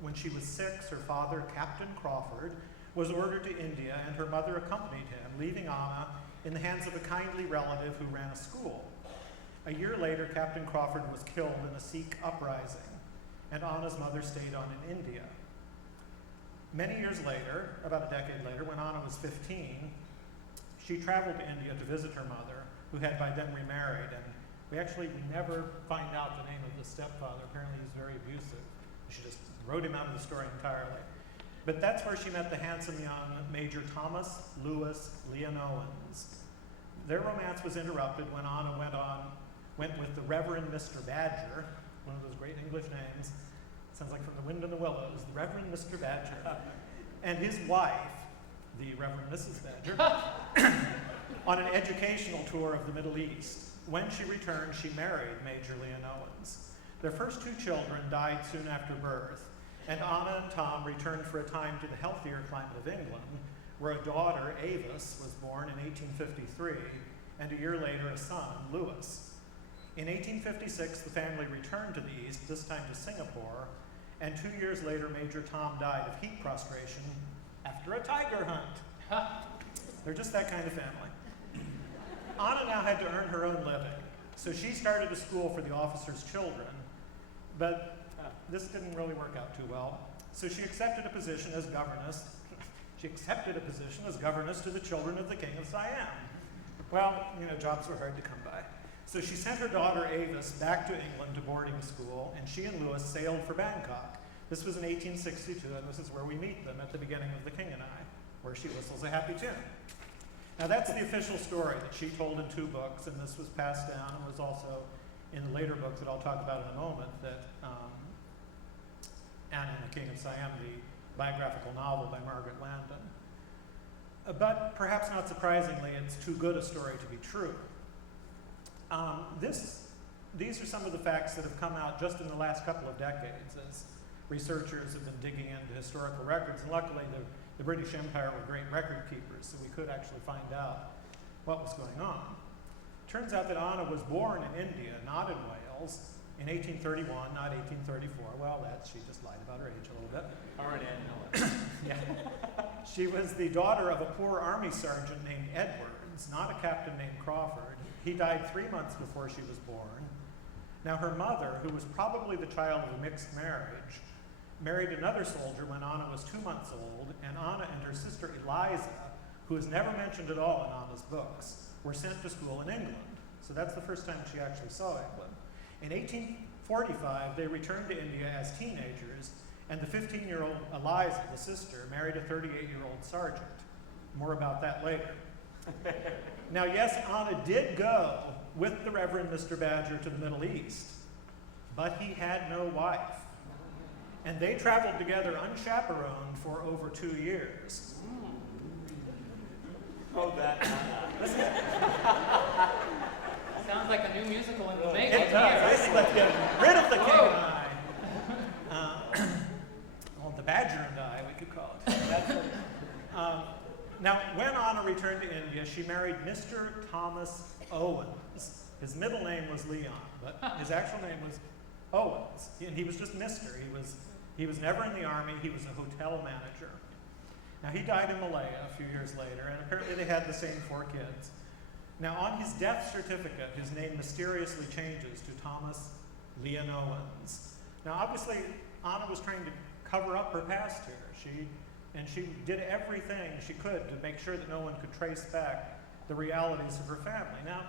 When she was 6, her father, Captain Crawford, was ordered to India, and her mother accompanied him, leaving Anna in the hands of a kindly relative who ran a school. A year later, Captain Crawford was killed in a Sikh uprising, and Anna's mother stayed on in India. Many years later, about a decade later, when Anna was 15, she traveled to India to visit her mother, who had by then remarried, and we never find out the name of the stepfather. Apparently he's very abusive. She just wrote him out of the story entirely. But that's where she met the handsome young Major Thomas Louis Leonowens. Their romance was interrupted when Anna went with the Reverend Mr. Badger, one of those great English names. Sounds like From the Wind and the Willows, the Reverend Mr. Badger, and his wife, the Reverend Mrs. Badger, on an educational tour of the Middle East. When she returned, she married Major Leonowens. Their first 2 children died soon after birth, and Anna and Tom returned for a time to the healthier climate of England, where a daughter, Avis, was born in 1853, and a year later a son, Louis. In 1856, the family returned to the East, this time to Singapore, and 2 years later, Major Tom died of heat prostration after a tiger hunt. They're just that kind of family. Anna now had to earn her own living, so she started a school for the officers' children, but this didn't really work out too well. So she accepted a position as governess. She accepted a position as governess to the children of the King of Siam. Well, jobs were hard to come by. So she sent her daughter Avis back to England to boarding school, and she and Louis sailed for Bangkok. This was in 1862, and this is where we meet them at the beginning of The King and I, where she whistles a happy tune. Now that's the official story that she told in 2 books, and this was passed down and was also in the later book that I'll talk about in a moment, that Anna and the King of Siam, the biographical novel by Margaret Landon. But perhaps not surprisingly, it's too good a story to be true. These are some of the facts that have come out just in the last couple of decades as researchers have been digging into historical records, and luckily the the British Empire were great record keepers, so we could actually find out what was going on. Turns out that Anna was born in India, not in Wales, in 1831, not 1834. Well, she just lied about her age a little bit. Already I know it. Yeah. She was the daughter of a poor army sergeant named Edwards, not a captain named Crawford. He died 3 months before she was born. Now, her mother, who was probably the child of a mixed marriage, married another soldier when Anna was 2 months old, and Anna and her sister Eliza, who is never mentioned at all in Anna's books, were sent to school in England. So that's the first time she actually saw England. In 1845, they returned to India as teenagers, and the 15-year-old Eliza, the sister, married a 38-year-old sergeant. More about that later. Now, yes, Anna did go with the Reverend Mr. Badger to the Middle East, but he had no wife. And they traveled together unchaperoned for over 2 years. Oh, that. Sounds like a new musical in the making. It does. Let's get rid of the king and I. Well, the Badger and I, we could call it. Now, when Anna returned to India, she married Mr. Thomas Owens. His middle name was Leon, but his actual name was Owens. And he was just Mr. He was never in the army. He was a hotel manager. Now, he died in Malaya a few years later, and apparently they had the same 4 kids. Now, on his death certificate, his name mysteriously changes to Thomas Leon Owens. Now, obviously, Anna was trying to cover up her past here. She did everything she could to make sure that no one could trace back the realities of her family. Now,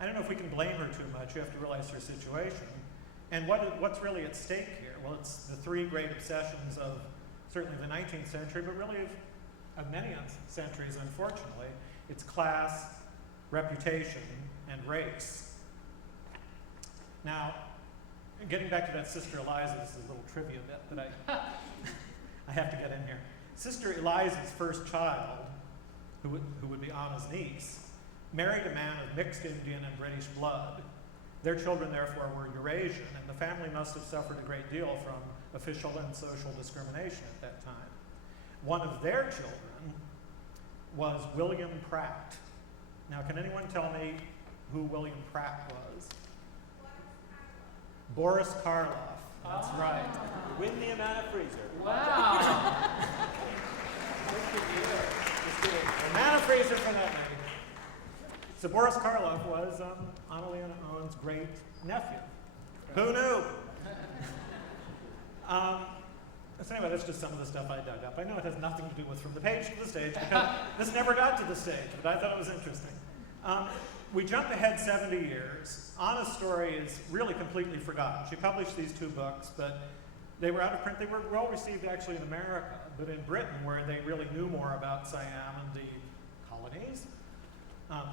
I don't know if we can blame her too much. You have to realize her situation. And what's really at stake here? Well, it's the 3 great obsessions of certainly the 19th century, but really of many centuries, unfortunately. It's class, reputation, and race. Now, getting back to that Sister Eliza, this is a little trivia bit that I have to get in here. Sister Eliza's first child, who would be Anna's niece, married a man of mixed Indian and British blood. Their children, therefore, were Eurasian, and the family must have suffered a great deal from official and social discrimination at that time. One of their children was William Pratt. Now, can anyone tell me who William Pratt was? Boris Karloff. That's right. Win the Amana freezer. Wow. Amana freezer for that name. So Boris Karloff was Anna Leon Owens' great nephew. Who knew? So anyway, that's just some of the stuff I dug up. I know it has nothing to do with From the Page to the Stage, because this never got to the stage, but I thought it was interesting. We jump ahead 70 years. Anna's story is really completely forgotten. She published these 2 books, but they were out of print. They were well received actually in America, but in Britain, where they really knew more about Siam and the colonies.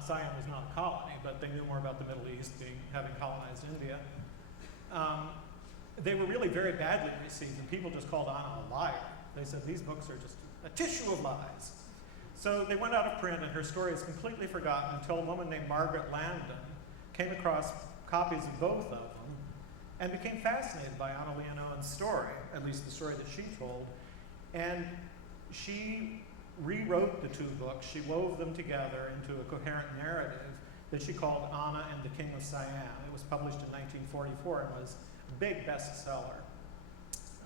Siam was not a colony, but they knew more about the Middle East, having colonized India. They were really very badly received, and people just called Anna a liar. They said, these books are just a tissue of lies. So they went out of print, and her story is completely forgotten until a woman named Margaret Landon came across copies of both of them and became fascinated by Anna Leon Owens' story, at least the story that she told. And she rewrote the 2 books. She wove them together into a coherent narrative that she called Anna and the King of Siam. It was published in 1944 and was a big bestseller.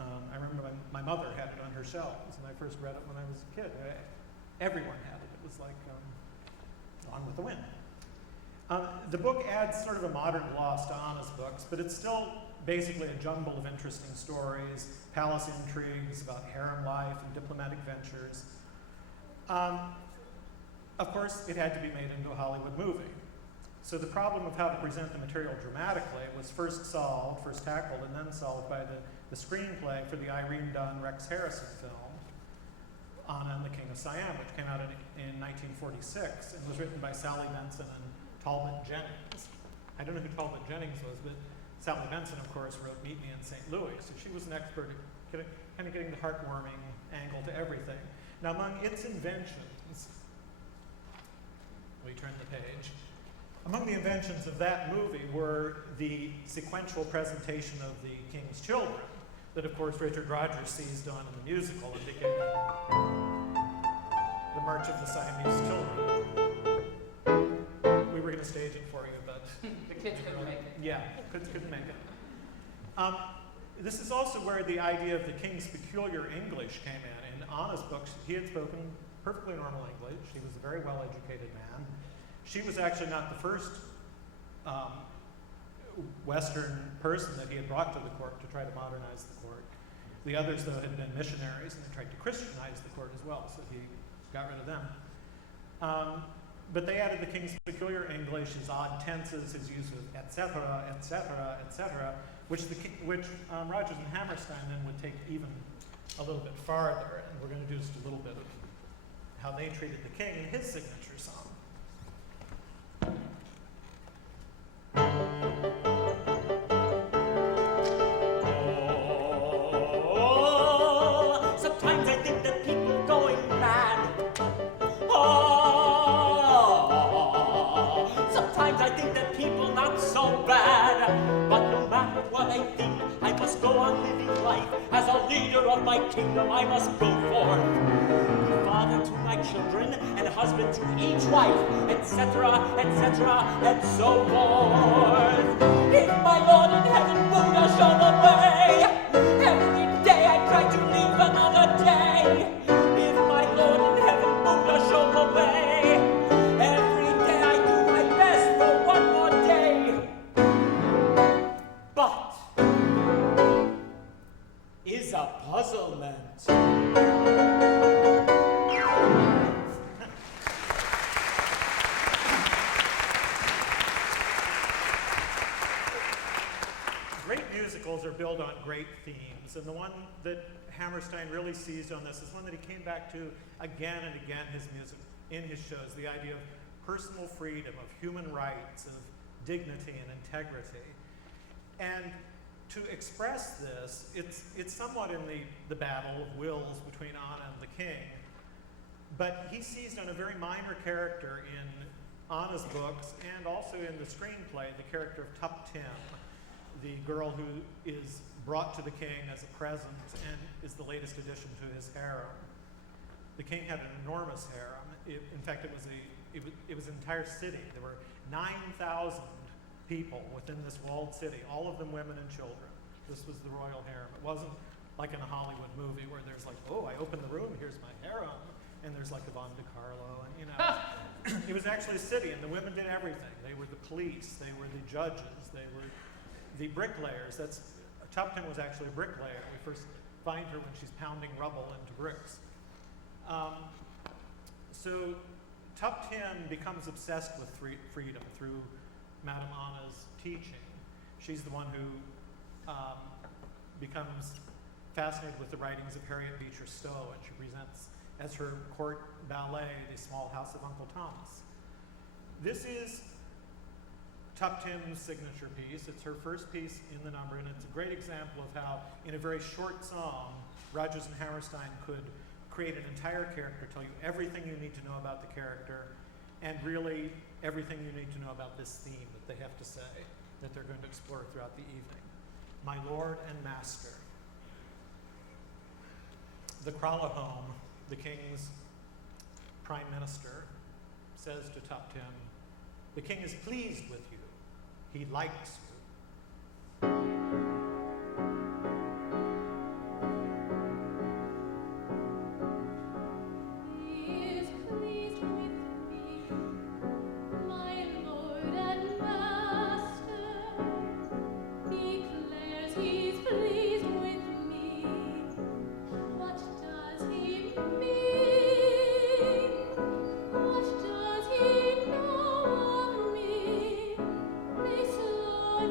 I remember my mother had it on her shelves, and I first read it when I was a kid. Everyone had it. It was like Gone with the Wind. The book adds sort of a modern gloss to Anna's books, but it's still basically a jumble of interesting stories, palace intrigues about harem life and diplomatic ventures. Of course, it had to be made into a Hollywood movie. So the problem of how to present the material dramatically was first tackled, and then solved by the screenplay for the Irene Dunne, Rex Harrison film, Anna and the King of Siam, which came out in 1946 and was written by Sally Benson and Talbot Jennings. I don't know who Talbot Jennings was, but Sally Benson, of course, wrote Meet Me in St. Louis. So she was an expert at kind of getting the heartwarming angle to everything. Now, among its inventions, we turn the page. Among the inventions of that movie were the sequential presentation of the King's Children, that, of course, Richard Rodgers seized on in the musical and became March of the Siamese Children. We were going to stage it for you, but The kids couldn't make it. yeah, couldn't make it. This is also where the idea of the king's peculiar English came in. In Anna's books, he had spoken perfectly normal English. He was a very well-educated man. She was actually not the first Western person that he had brought to the court to try to modernize the court. The others, though, had been missionaries, and they tried to Christianize the court as well, so he got rid of them. But they added the king's peculiar English, his odd tenses, his use of etc., etc., etc., which Rodgers and Hammerstein then would take even a little bit farther, and we're going to do just a little bit of how they treated the king in his signature song. Oh, sometimes I think that people going mad. Oh, sometimes I think that people not so bad. But no matter what I think, I must go on living life. As a leader of my kingdom, I must go forth. Be father to my children, and husband to each wife, etc., etc., and so forth. If my Lord in heaven Buddha shone away, every day I try to live another day. If my Lord in heaven Buddha shone away, every day I do my best for one more day. But is a puzzlement. Great musicals are built on great themes, and the one that Hammerstein really seized on this is one that he came back to again and again in his shows, the idea of personal freedom, of human rights, of dignity and integrity. And to express this, it's somewhat in the battle of wills between Anna and the king, but he seized on a very minor character in Anna's books and also in the screenplay, the character of Tup Tim, the girl who is brought to the king as a present and is the latest addition to his harem. The king had an enormous harem. In fact, it was an entire city. There were 9,000 people within this walled city, all of them women and children. This was the royal harem. It wasn't like in a Hollywood movie where there's like, oh, I open the room, here's my harem, and there's like a Monte Carlo, and it was actually a city, and the women did everything. They were the police, they were the judges, they were the bricklayers. Tuptim was actually a bricklayer. We first find her when she's pounding rubble into bricks. So Tuptim becomes obsessed with freedom through Madame Anna's teaching. She's the one who becomes fascinated with the writings of Harriet Beecher Stowe, and she presents as her court ballet The Small House of Uncle Thomas. This is Tuptim's signature piece. It's her first piece in the number, and it's a great example of how, in a very short song, Rodgers and Hammerstein could create an entire character, tell you everything you need to know about the character, and really everything you need to know about this theme that they have to say, that they're going to explore throughout the evening. My Lord and Master. The Kralahome, the king's prime minister, says to Tuptim, the king is pleased with you. He likes you. He is pleased with me, my Lord and Master. Declares he's pleased with me. What does he mean? What does he know of me? This Lord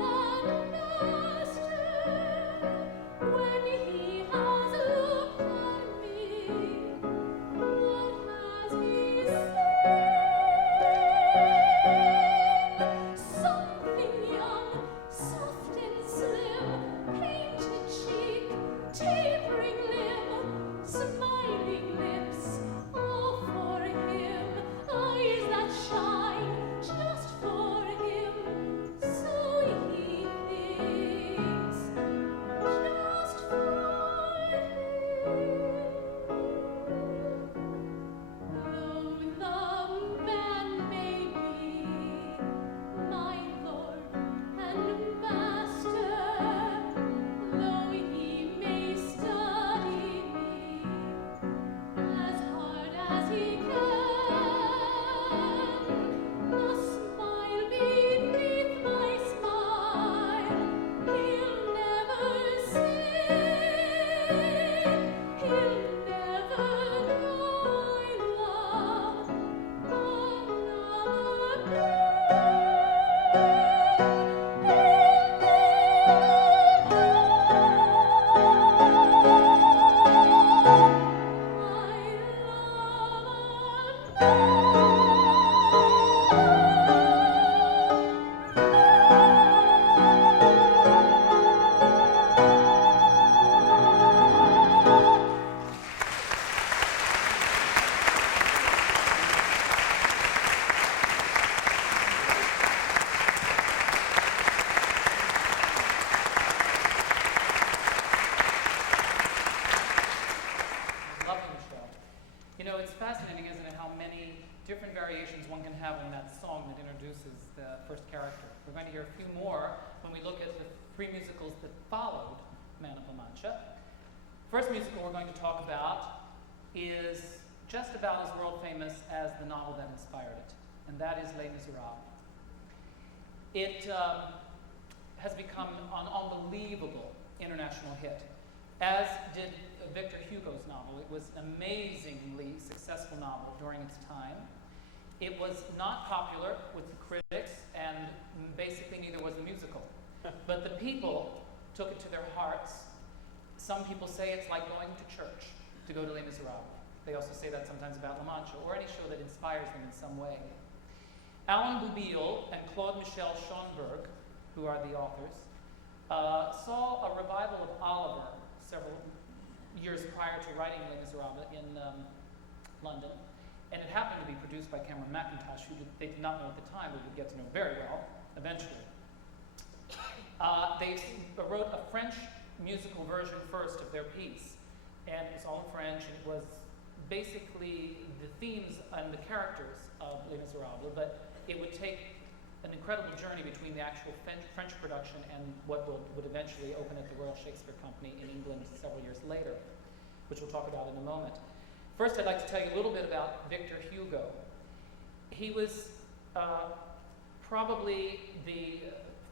know, it's fascinating, isn't it, how many different variations one can have on that song that introduces the first character. We're going to hear a few more when we look at the 3 musicals that followed Man of La Mancha. First musical we're going to talk about is just about as world famous as the novel that inspired it, and that is Les Miserables. It has become an unbelievable international hit, as did Victor Hugo's novel. It was an amazingly successful novel during its time. It was not popular with the critics, and basically neither was the musical. But the people took it to their hearts. Some people say it's like going to church to go to Les Miserables. They also say that sometimes about La Mancha, or any show that inspires them in some way. Alan Boubille and Claude Michel Schoenberg, who are the authors, saw a revival of Oliver several years prior to writing Les Miserables in London. And it happened to be produced by Cameron Mackintosh, who they did not know at the time, but would get to know very well eventually. They wrote a French musical version first of their piece, and it was all in French, and it was basically the themes and the characters of Les Miserables, but it would take an incredible journey between the actual French production and what would eventually open at the Royal Shakespeare Company in England several years later, which we'll talk about in a moment. First, I'd like to tell you a little bit about Victor Hugo. He was probably the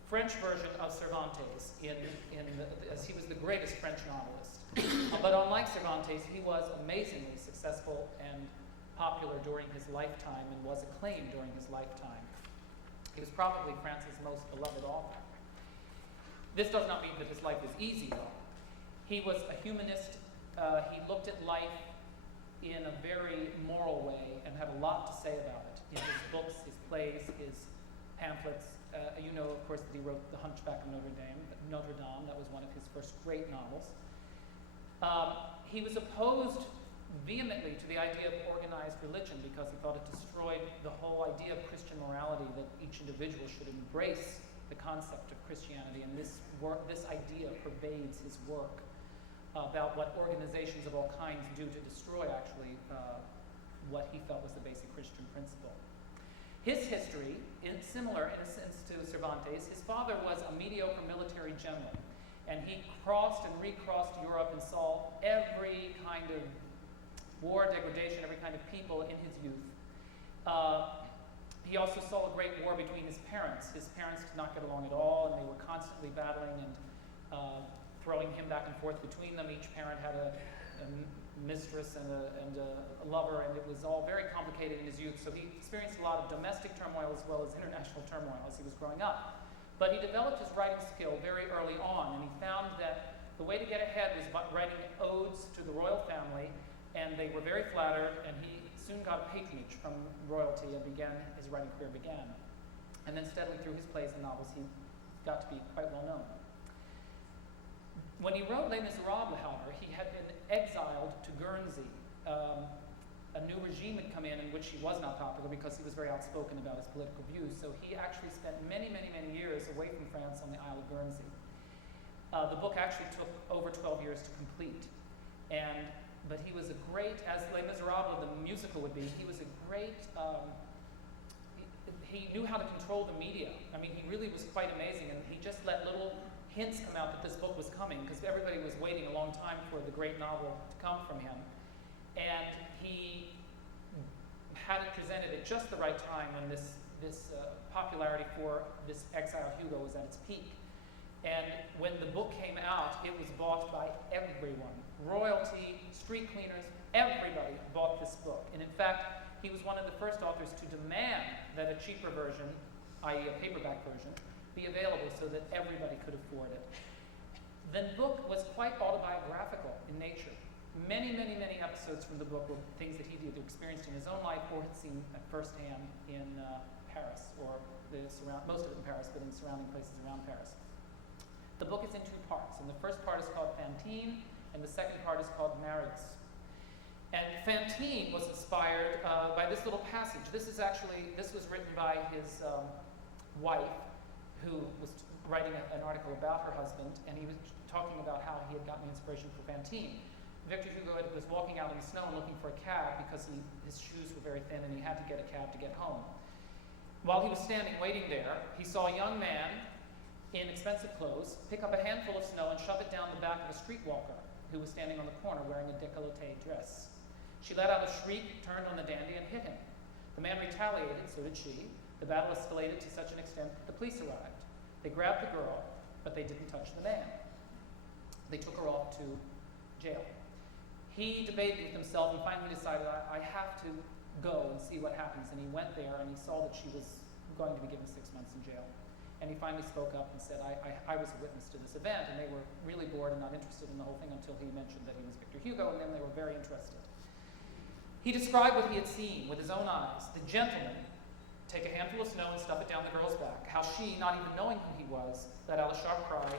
French version of Cervantes, as he was the greatest French novelist. But unlike Cervantes, he was amazingly successful and popular during his lifetime and was acclaimed during his lifetime. He was probably France's most beloved author. This does not mean that his life was easy, though. He was a humanist. He looked at life in a very moral way and had a lot to say about it in his books, his plays, his pamphlets. You know, of course, that he wrote The Hunchback of Notre Dame. That was one of his first great novels. He was opposed vehemently to the idea of organized religion because he thought it destroyed the whole idea of Christian morality, that each individual should embrace the concept of Christianity, and this idea pervades his work about what organizations of all kinds do to destroy actually what he felt was the basic Christian principle. His history is similar in a sense to Cervantes. His father was a mediocre military general, and he crossed and recrossed Europe and saw every kind of war, degradation, every kind of people in his youth. He also saw a great war between his parents. His parents did not get along at all, and they were constantly battling and throwing him back and forth between them. Each parent had a mistress and a lover, and it was all very complicated in his youth. So he experienced a lot of domestic turmoil as well as international turmoil as he was growing up. But he developed his writing skill very early on, and he found that the way to get ahead was by writing odes to the royal family, and they were very flattered, and he soon got patronage from royalty and his writing career began. And then steadily through his plays and novels, he got to be quite well known. When he wrote Les Miserables, however, he had been exiled to Guernsey. A new regime had come in which he was not popular because he was very outspoken about his political views. So he actually spent many, many, many years away from France on the Isle of Guernsey. The book actually took over 12 years to complete. But he was a great, as Les Miserables, the musical would be, he was a great, he knew how to control the media. I mean, he really was quite amazing, and he just let little hints come out that this book was coming, because everybody was waiting a long time for the great novel to come from him. And he had it presented at just the right time when this popularity for this exiled Hugo was at its peak. And when the book came out, it was bought by everyone. Royalty, street cleaners, everybody bought this book. And in fact, he was one of the first authors to demand that a cheaper version, i.e. a paperback version, be available so that everybody could afford it. The book was quite autobiographical in nature. Many, many, many episodes from the book were things that he'd either experienced in his own life or had seen at firsthand in Paris, or most of it in Paris, but in surrounding places around Paris. The book is in 2 parts, and the first part is called Fantine, and the second part is called Marius. And Fantine was inspired by this little passage. This was written by his wife, who was writing an article about her husband, and he was talking about how he had gotten the inspiration for Fantine. Victor Hugo was walking out in the snow and looking for a cab because his shoes were very thin and he had to get a cab to get home. While he was standing waiting there, he saw a young man in expensive clothes pick up a handful of snow and shove it down the back of a streetwalker who was standing on the corner wearing a décolleté dress. She let out a shriek, turned on the dandy, and hit him. The man retaliated, so did she. The battle escalated to such an extent that the police arrived. They grabbed the girl, but they didn't touch the man. They took her off to jail. He debated with himself and finally decided, I have to go and see what happens. And he went there and he saw that she was going to be given 6 months in jail. And he finally spoke up and said, I was a witness to this event. And they were really bored and not interested in the whole thing until he mentioned that he was Victor Hugo, and then they were very interested. He described what he had seen with his own eyes. The gentleman take a handful of snow and stuff it down the girl's back. How she, not even knowing who he was, let out a sharp cry,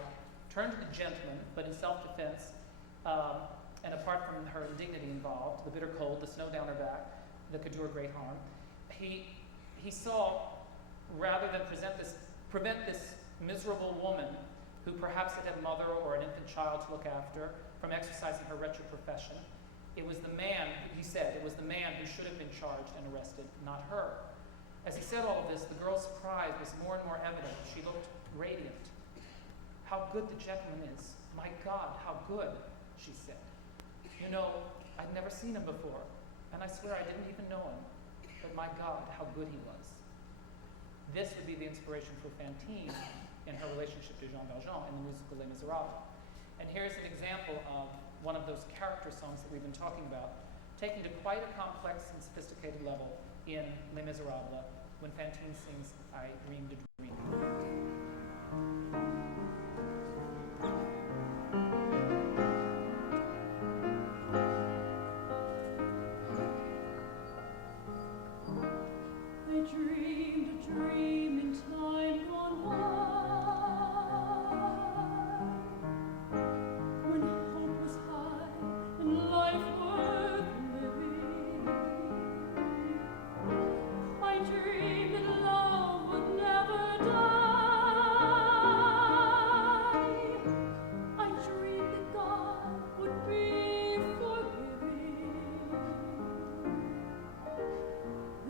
turned to the gentleman, but in self-defense, and apart from her indignity involved, the bitter cold, the snow down her back, that could do her great harm, he saw, rather than prevent this miserable woman, who perhaps had a mother or an infant child to look after, from exercising her wretched profession, it was the man, he said, it was the man who should have been charged and arrested, not her. As he said all of this, the girl's surprise was more and more evident. She looked radiant. How good the gentleman is. My God, how good, she said. You know, I'd never seen him before, and I swear I didn't even know him. But my God, how good he was. This would be the inspiration for Fantine in her relationship to Jean Valjean in the musical Les Miserables. And here's an example of one of those character songs that we've been talking about, taken to quite a complex and sophisticated level in Les Miserables, when Fantine sings, I Dreamed a Dream. I dreamed a dream in time gone by, when hope was high and life worth living. I dreamed that love would never die. I dreamed that God would be forgiving.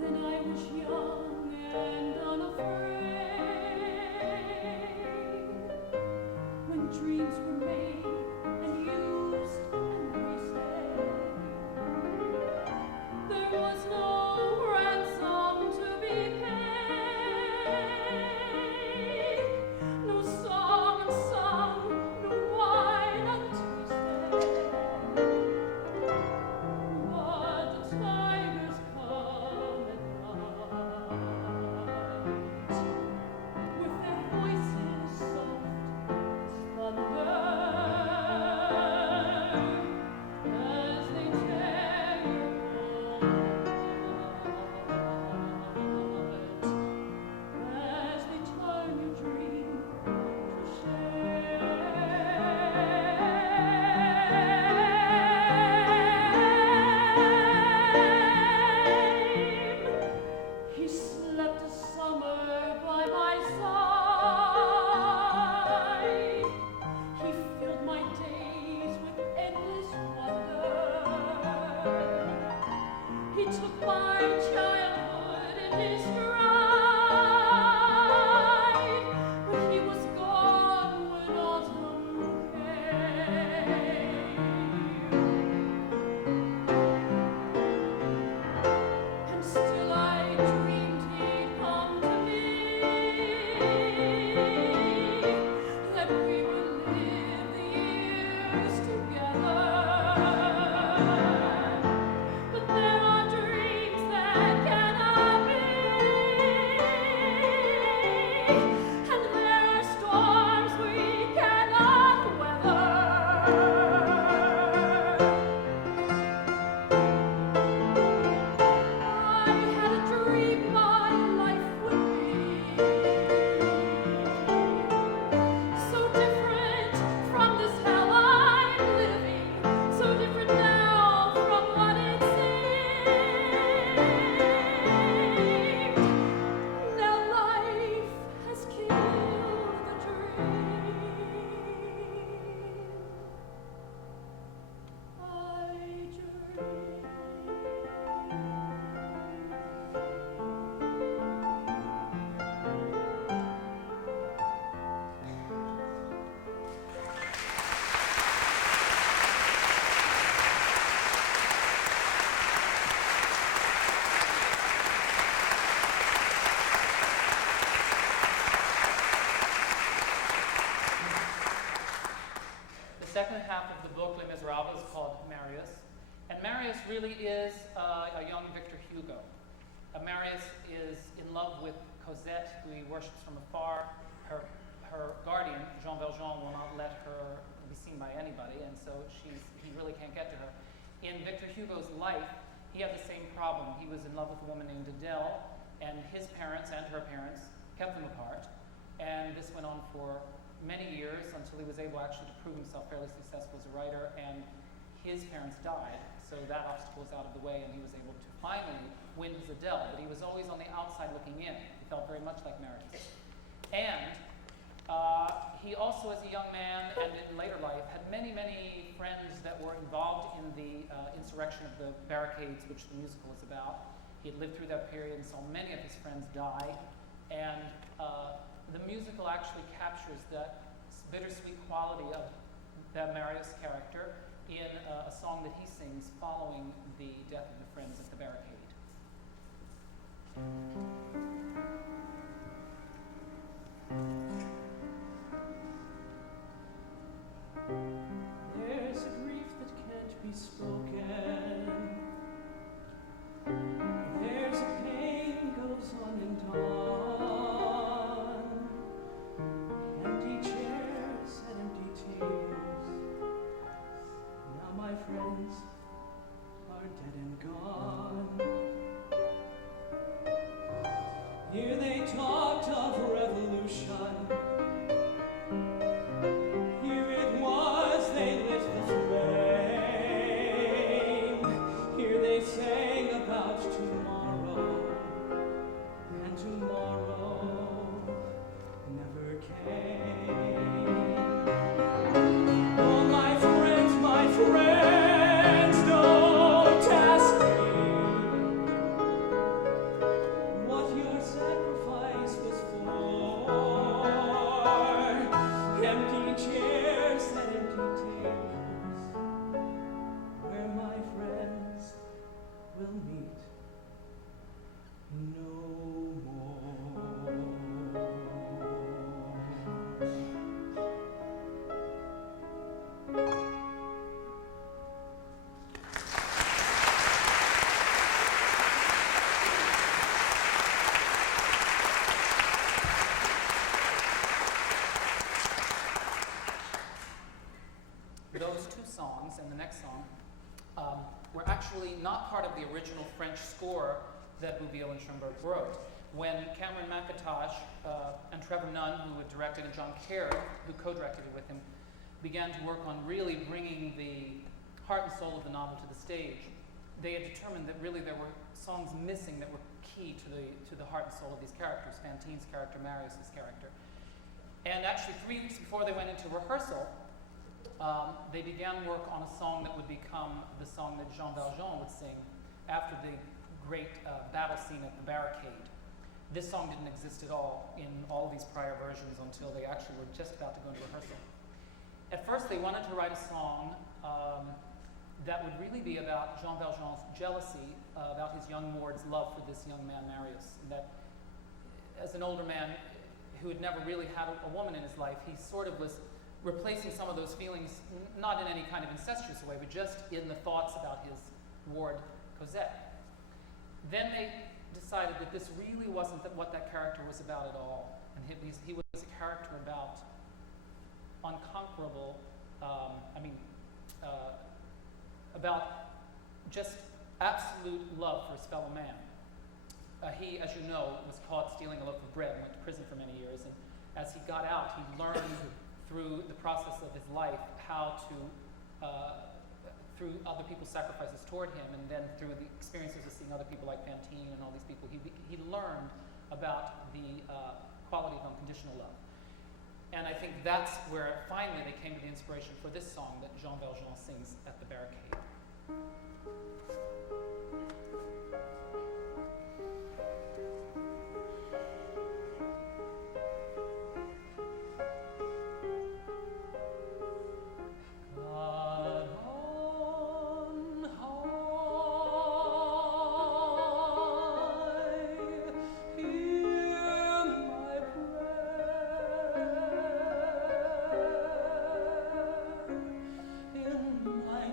Then I was young and unafraid, when dreams were made and used and rested. There was no ransom to be paid, no song sung, no wine untasted. But the tigers come at night, with their voices soft as thunder, as they tear your heart, as they turn your dream to shame. He slept a summer by my side. He filled my days with endless wonder. He took my childhood in his stride, but he was gone when autumn came. And still I dreamed he'd come to me, that we would live the years together. But there are dreams that cannot be. really is a young Victor Hugo. Marius is in love with Cosette, who he worships from afar. Her guardian, Jean Valjean, will not let her be seen by anybody, and so he really can't get to her. In Victor Hugo's life, he had the same problem. He was in love with a woman named Adele, and his parents and her parents kept them apart. And this went on for many years until he was able actually to prove himself fairly successful as a writer, and his parents died, so that obstacle was out of the way, and he was able to finally win his Adele, but he was always on the outside looking in. He felt very much like Marius. And he also, as a young man and in later life, had many, many friends that were involved in the insurrection of the barricades, which the musical is about. He had lived through that period and saw many of his friends die. And the musical actually captures that bittersweet quality of that Marius character in a song that he sings following the death of the friends at the barricade. There's a grief that can't be spoken. There's a pain goes on and on. Empty chairs and empty tables. Now my friends are dead and gone. Here they talked of revolution. Here it was they lit the flame. Here they sang about tomorrow, and tomorrow never came. Oh, my friends, don't ask me what your sacrifice was for. Empty chairs and empty tables, where my friends will meet no more. Those two songs and the next song were actually not part of the original French score that Bouville and Schoenberg wrote. When Cameron McIntosh and Trevor Nunn, who had directed, and John Caird, who co-directed it with him, began to work on really bringing the heart and soul of the novel to the stage, they had determined that really there were songs missing that were key to the heart and soul of these characters, Fantine's character, Marius's character. And actually 3 weeks before they went into rehearsal, they began work on a song that would become the song that Jean Valjean would sing after the great battle scene at the barricade. This song didn't exist at all in all these prior versions until they actually were just about to go into rehearsal. At first, they wanted to write a song that would really be about Jean Valjean's jealousy about his young ward's love for this young man, Marius. And that as an older man who had never really had a woman in his life, he sort of was replacing some of those feelings, not in any kind of incestuous way, but just in the thoughts about his ward, Cosette. Then they decided that this really wasn't what that character was about at all. And he was a character about unconquerable, about just absolute love for his fellow man. He, as you know, was caught stealing a loaf of bread and went to prison for many years. And as he got out, he learned through the process of his life how to, through other people's sacrifices toward him, and then through the experiences of seeing other people like Fantine and all these people, he learned about the quality of unconditional love. And I think that's where finally they came to the inspiration for this song that Jean Valjean sings at the barricade. In my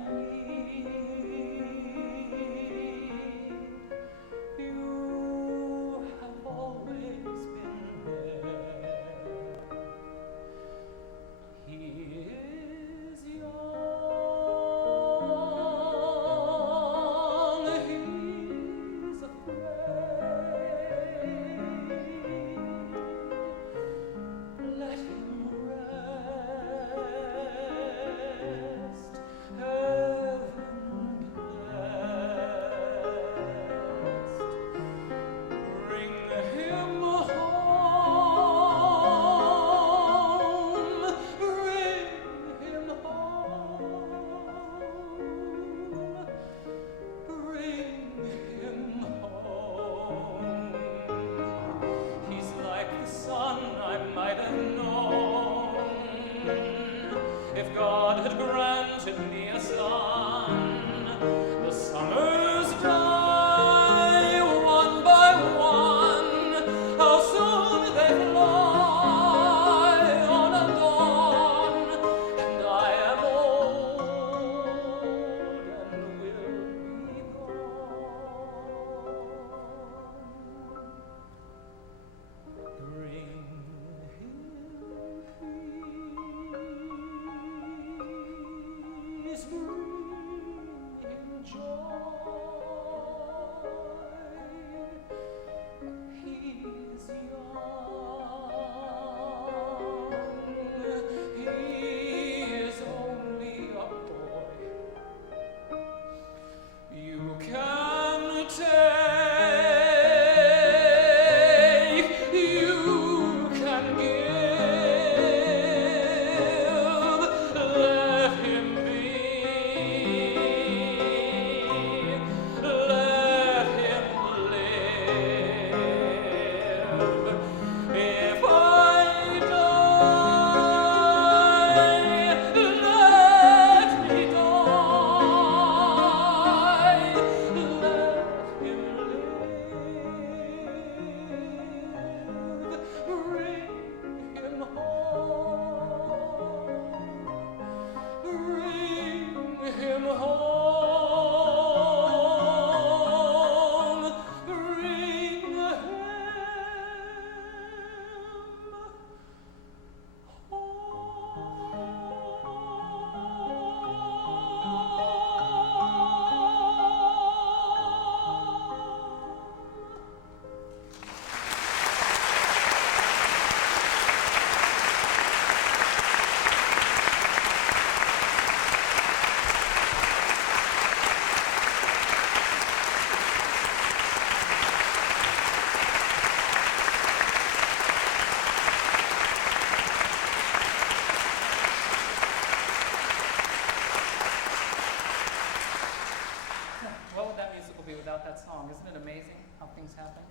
about that song. Isn't it amazing how things happen?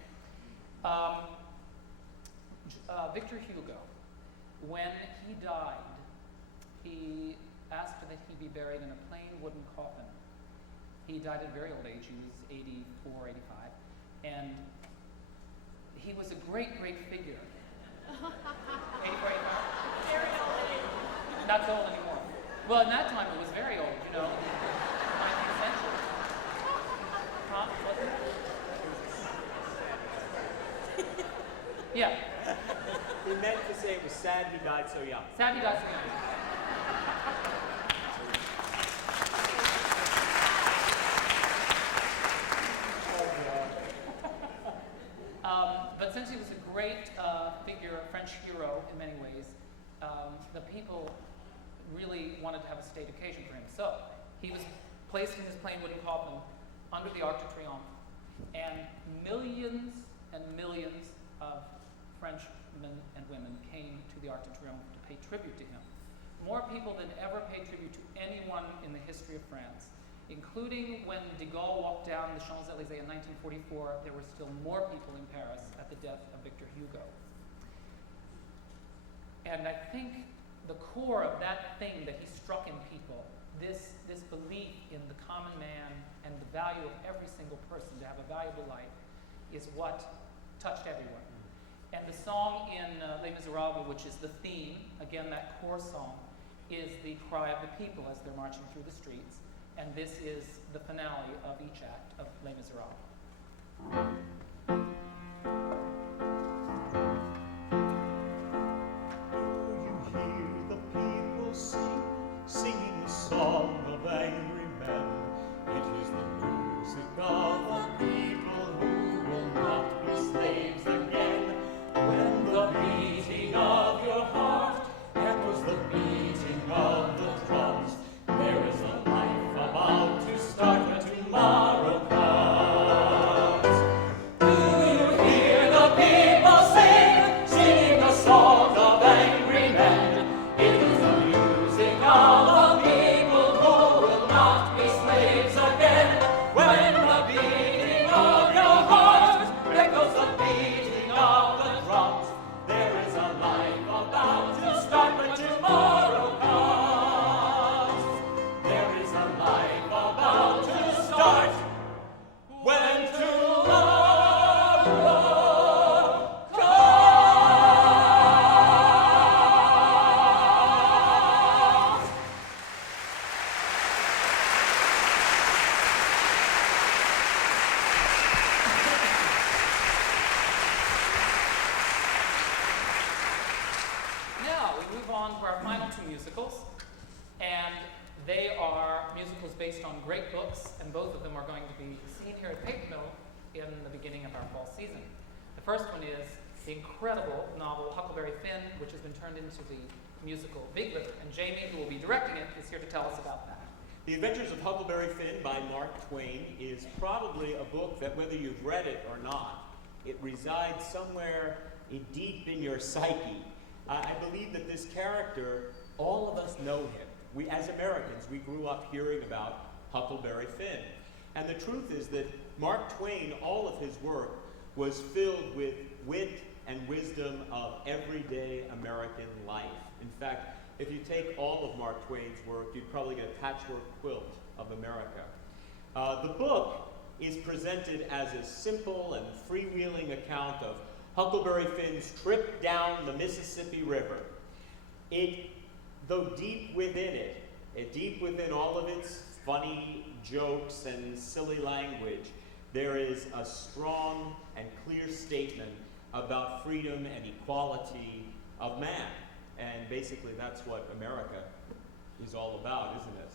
Victor Hugo, when he died, he asked that he be buried in a plain wooden coffin. He died at a very old age. He was 84, 85. And he was a great, great figure. 84, 85? Very old. Not so old anymore. Well, in that time, it was very old, 19th century. Huh? Wasn't it? Yeah. He meant to say it was sad he died so young. Sad he died so young. But since he was a great figure, a French hero in many ways, the people really wanted to have a state occasion for him. So he was placed in his plain wooden coffin under the Arc de Triomphe, and millions and millions of Frenchmen and women came to the Arc de Triomphe to pay tribute to him. More people than ever paid tribute to anyone in the history of France, including when de Gaulle walked down the Champs-Élysées in 1944. There were still more people in Paris at the death of Victor Hugo. And I think the core of that thing that he struck in people, this belief in the common man and the value of every single person to have a valuable life, is what touched everyone. And the song in Les Miserables, which is the theme, again that core song, is the cry of the people as they're marching through the streets. And this is the finale of each act of Les Miserables. Singing the song of angry men. It is the music of a people who will not be slaves again. When the beating of your heart echoes the beating of the drums, there is a life about to start when tomorrow comes. Do you hear the people sing, singing the song of angry men? It is the music of a people who will not be slaves again. When the beating of your heart echoes the beating of the drums, there is a life about to start when tomorrow comes. There is a life about to start when tomorrow comes. Now we move on to our final two musicals, and they are musicals based on great books, and both of them are going to be seen here at Paper Mill in the beginning of our fall season. The first one is the incredible novel Huckleberry Finn, which has been turned into the musical Big River, and Jamie, who will be directing it, is here to tell us about that. The Adventures of Huckleberry Finn by Mark Twain is probably a book that, whether you've read it or not, it resides somewhere deep in your psyche. I believe that this character, all of us know him. We, as Americans, we grew up hearing about Huckleberry Finn. And the truth is that Mark Twain, all of his work, was filled with wit and wisdom of everyday American life. In fact, if you take all of Mark Twain's work, you'd probably get a patchwork quilt of America. The book is presented as a simple and freewheeling account of Huckleberry Finn's trip down the Mississippi River. Though deep within it, deep within all of its funny jokes and silly language, there is a strong and clear statement about freedom and equality of man. And basically that's what America is all about, isn't it?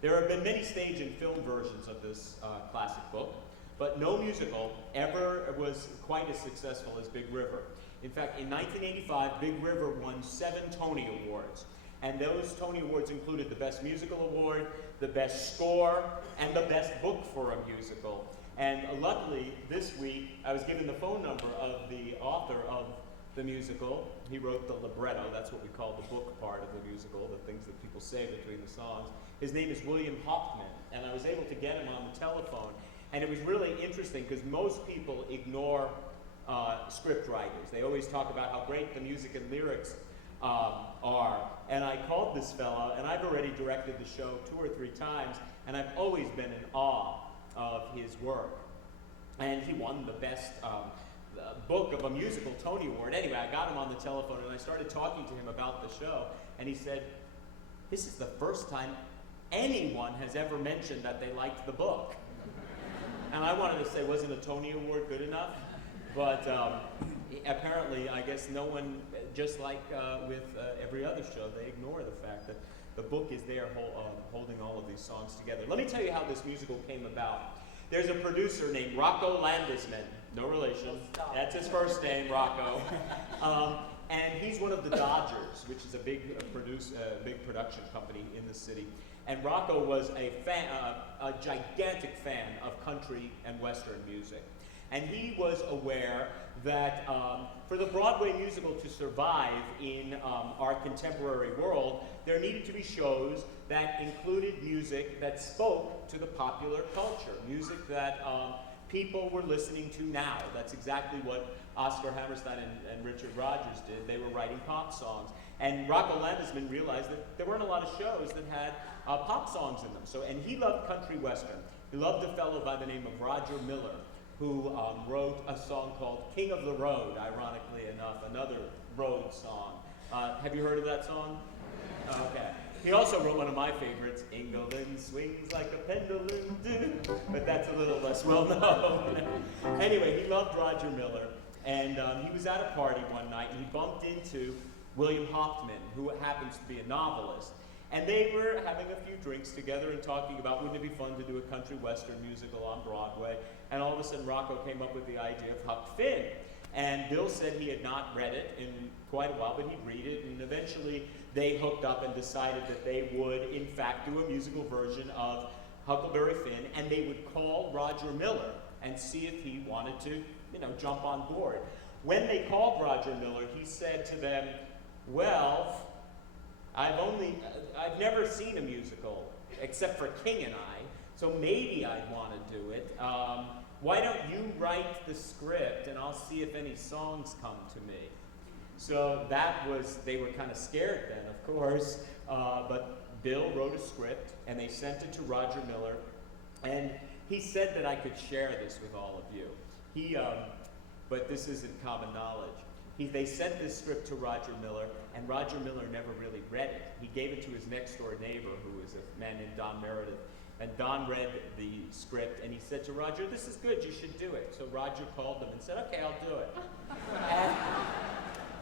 There have been many stage and film versions of this classic book, but no musical ever was quite as successful as Big River. In fact, in 1985, Big River won 7 Tony Awards. And those Tony Awards included the Best Musical Award, the Best Score, and the Best Book for a Musical. And luckily, this week, I was given the phone number of the author of the musical. He wrote the libretto, that's what we call the book part of the musical, the things that people say between the songs. His name is William Hoffman, and I was able to get him on the telephone. And it was really interesting because most people ignore script writers. They always talk about how great the music and lyrics are. And I called this fellow, and I've already directed the show 2 or 3 times, and I've always been in awe of his work. And he won the best book of a musical Tony Award. Anyway, I got him on the telephone, and I started talking to him about the show, and he said, "This is the first time anyone has ever mentioned that they liked the book." And I wanted to say, wasn't a Tony Award good enough? But apparently, I guess no one, just like with every other show, they ignore the fact that the book is there holding all of these songs together. Let me tell you how this musical came about. There's a producer named Rocco Landisman, no relation. That's his first name, Rocco. And he's one of the Dodgers, which is a big production company in the city. And Rocco was a gigantic fan of country and Western music. And he was aware that for the Broadway musical to survive in our contemporary world, there needed to be shows that included music that spoke to the popular culture, music that people were listening to now. That's exactly what Oscar Hammerstein and Richard Rodgers did. They were writing pop songs. And Rocco Landisman realized that there weren't a lot of shows that had pop songs in them. And he loved country western. He loved a fellow by the name of Roger Miller, who wrote a song called King of the Road, ironically enough, another road song. Have you heard of that song? Okay. He also wrote one of my favorites, England swings like a pendulum, but that's a little less well known. Anyway, he loved Roger Miller, and he was at a party one night, and he bumped into William Hoffman, who happens to be a novelist. And they were having a few drinks together and talking about, wouldn't it be fun to do a country western musical on Broadway? And all of a sudden, Rocco came up with the idea of Huck Finn. And Bill said he had not read it in quite a while, but he'd read it. And eventually, they hooked up and decided that they would, in fact, do a musical version of Huckleberry Finn. And they would call Roger Miller and see if he wanted to, jump on board. When they called Roger Miller, he said to them, "Well, I've never seen a musical except for King and I, so maybe I'd want to do it. Why don't you write the script and I'll see if any songs come to me?" So they were kind of scared then, of course, but Bill wrote a script and they sent it to Roger Miller, and he said that I could share this with all of you. But this isn't common knowledge. They sent this script to Roger Miller, and Roger Miller never really read it. He gave it to his next-door neighbor, who was a man named Don Meredith. And Don read the script, and he said to Roger, "This is good, you should do it." So Roger called him and said, "Okay, I'll do it."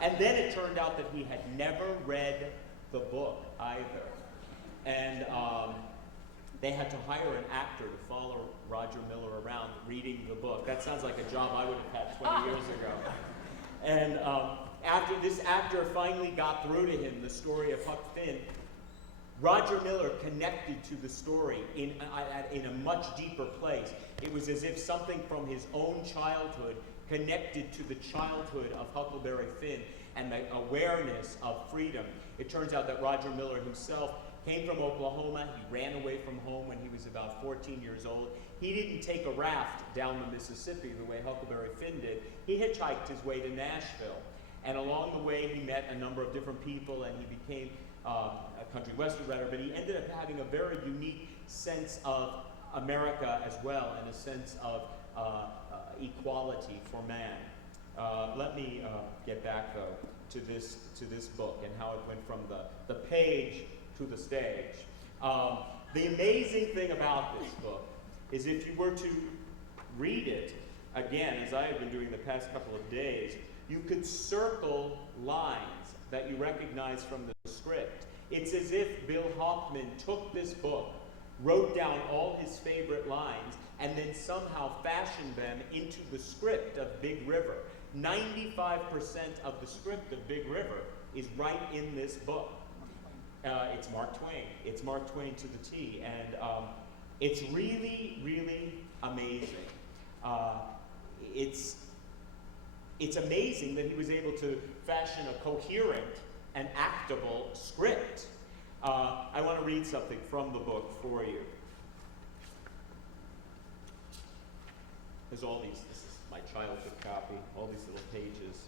And then it turned out that he had never read the book either. And they had to hire an actor to follow Roger Miller around reading the book. That sounds like a job I would have had 20 years ago. And after this actor finally got through to him the story of Huck Finn, Roger Miller connected to the story in a much deeper place. It was as if something from his own childhood connected to the childhood of Huckleberry Finn and the awareness of freedom. It turns out that Roger Miller himself came from Oklahoma. He ran away from home when he was about 14 years old. He didn't take a raft down the Mississippi the way Huckleberry Finn did. He hitchhiked his way to Nashville. And along the way, he met a number of different people, and he became a country western writer, but he ended up having a very unique sense of America as well, and a sense of equality for man. Let me get back, though, to this book and how it went from the page to the stage. The amazing thing about this book is if you were to read it, again, as I have been doing the past couple of days, you could circle lines that you recognize from the script. It's as if Bill Hoffman took this book, wrote down all his favorite lines, and then somehow fashioned them into the script of Big River. 95% of the script of Big River is right in this book. It's Mark Twain. It's Mark Twain to the T. And it's really, really amazing. It's amazing that he was able to fashion a coherent and actable script. I want to read something from the book for you. There's all these, this is my childhood copy, all these little pages.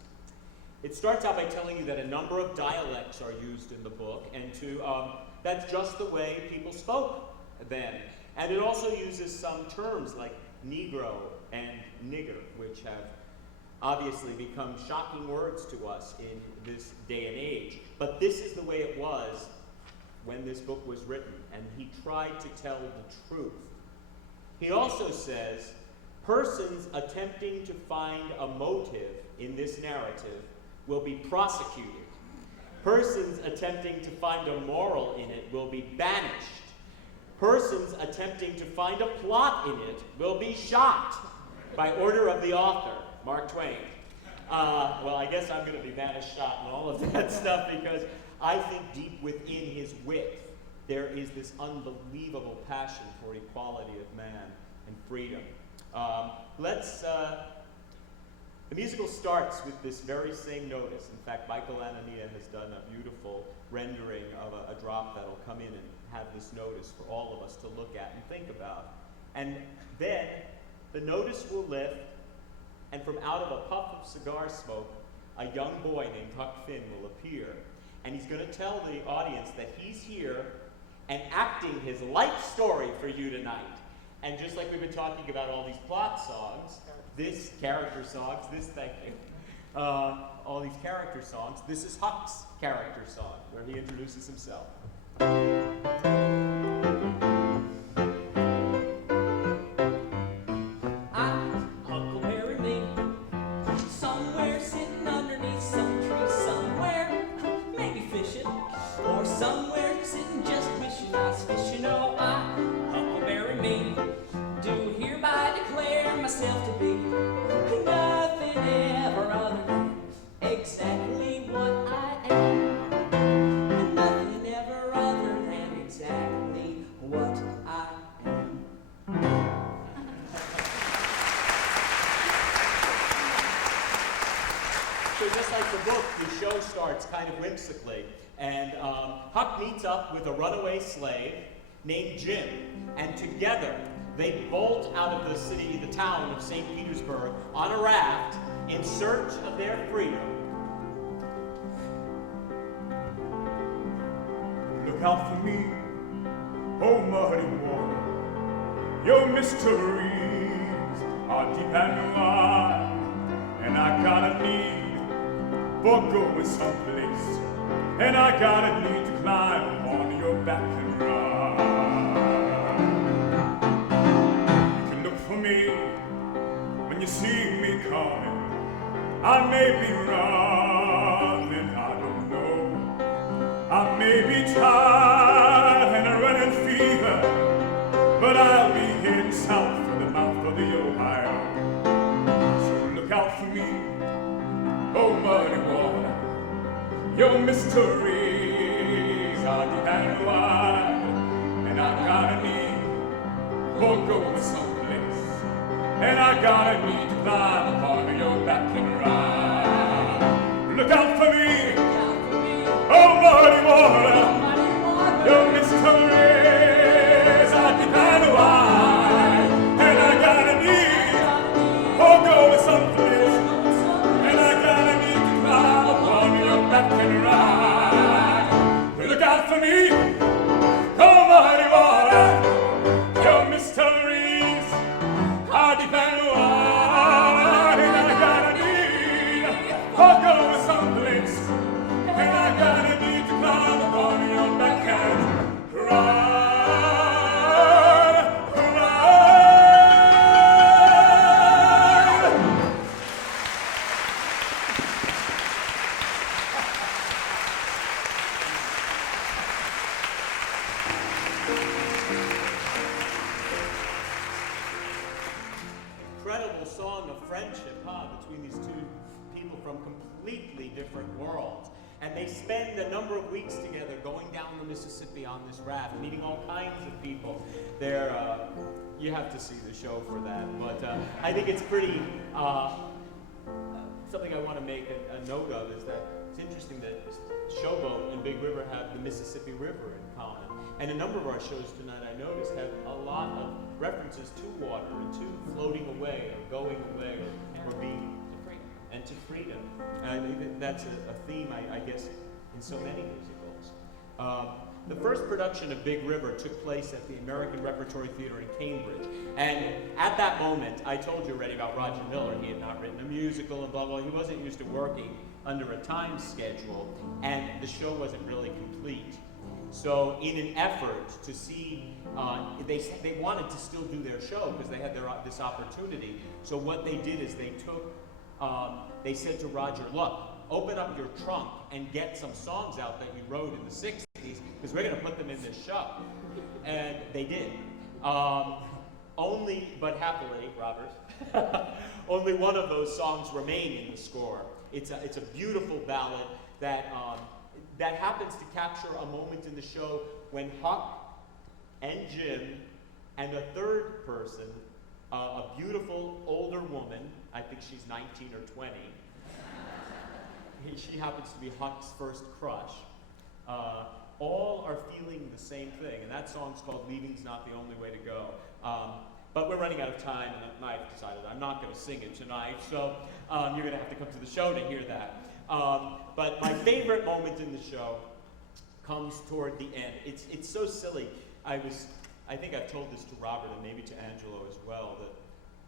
It starts out by telling you that a number of dialects are used in the book, and that's just the way people spoke then. And it also uses some terms like Negro and nigger, which have obviously become shocking words to us in this day and age. But this is the way it was when this book was written, and he tried to tell the truth. He also says, persons attempting to find a motive in this narrative will be prosecuted. Persons attempting to find a moral in it will be banished. Persons attempting to find a plot in it will be shot by order of the author, Mark Twain. Well, I guess I'm going to be banished, shot, and all of that stuff, because I think deep within his wit, there is this unbelievable passion for equality of man and freedom. The musical starts with this very same notice. In fact, Michael Anania has done a beautiful rendering of a drop that'll come in and have this notice for all of us to look at and think about. And then the notice will lift, and from out of a puff of cigar smoke, a young boy named Huck Finn will appear. And he's going to tell the audience that he's here and acting his life story for you tonight. And just like we've been talking about all these plot songs, this character songs, all these character songs, this is Huck's character song, where he introduces himself. Huckleberry me, somewhere sitting underneath some tree somewhere, maybe fishing, or somewhere sitting just wishing I was fishing. Oh, I, Huckleberry me, do hereby declare myself to be nothing ever other than exactly what I am. Nothing ever other than exactly what I am. So just like the book, the show starts kind of whimsically, and Huck meets up with a runaway slave named Jim, and together they bolt out of the town of St. Petersburg on a raft in search of their freedom. Look out for me, oh muddy water. Your mysteries are deep and wide, and I got a need for going someplace, and I got a need to climb on your back and ride. You can look for me when you see me coming. I may be running, I don't know. I may be tired and a running fever, but I'll be heading south for the mouth of the Ohio. So look out for me, oh muddy water. Your mysteries are deep and wide, and I got a need for going someplace, and I got a need to climb upon your back and ride. Look out for me, oh muddy water. Your mysteries are deep and wide, and I got a need for going someplace, and I got a need to climb upon your back and ride. Look out for me, oh muddy water. Your mysteries are deep and wide, and I got a need for going someplace, and I got a need to climb upon your back and ride. Incredible song of friendship, between these two people from completely different worlds. And they spend a number of weeks together going down the Mississippi on this raft, meeting all kinds of people. You have to see the show for that. But I think it's pretty, something I want to make a note of is that it's interesting that Showboat and Big River have the Mississippi River in common. And a number of our shows tonight, I noticed, have a lot of references to water and to floating away or going away or being and to freedom. And I think that's a theme, I guess, in so many musicals. The first production of Big River took place at the American Repertory Theater in Cambridge. And at that moment, I told you already about Roger Miller. He had not written a musical and blah, blah. He wasn't used to working under a time schedule, and the show wasn't really complete. So in an effort to see, they wanted to still do their show because they had this opportunity. So what they did is they said to Roger, look, open up your trunk and get some songs out that you wrote in the 60s because we're going to put them in this show. And they did. But happily, Robert, only one of those songs remain in the score. It's a beautiful ballad that happens to capture a moment in the show when Huck and Jim and a third person, a beautiful older woman, I think she's 19 or 20, she happens to be Huck's first crush, all are feeling the same thing, and that song's called Leaving's Not the Only Way to Go. But we're running out of time, and I've decided I'm not going to sing it tonight, so you're going to have to come to the show to hear that. But my favorite moment in the show comes toward the end. It's so silly. I think I've told this to Robert and maybe to Angelo as well,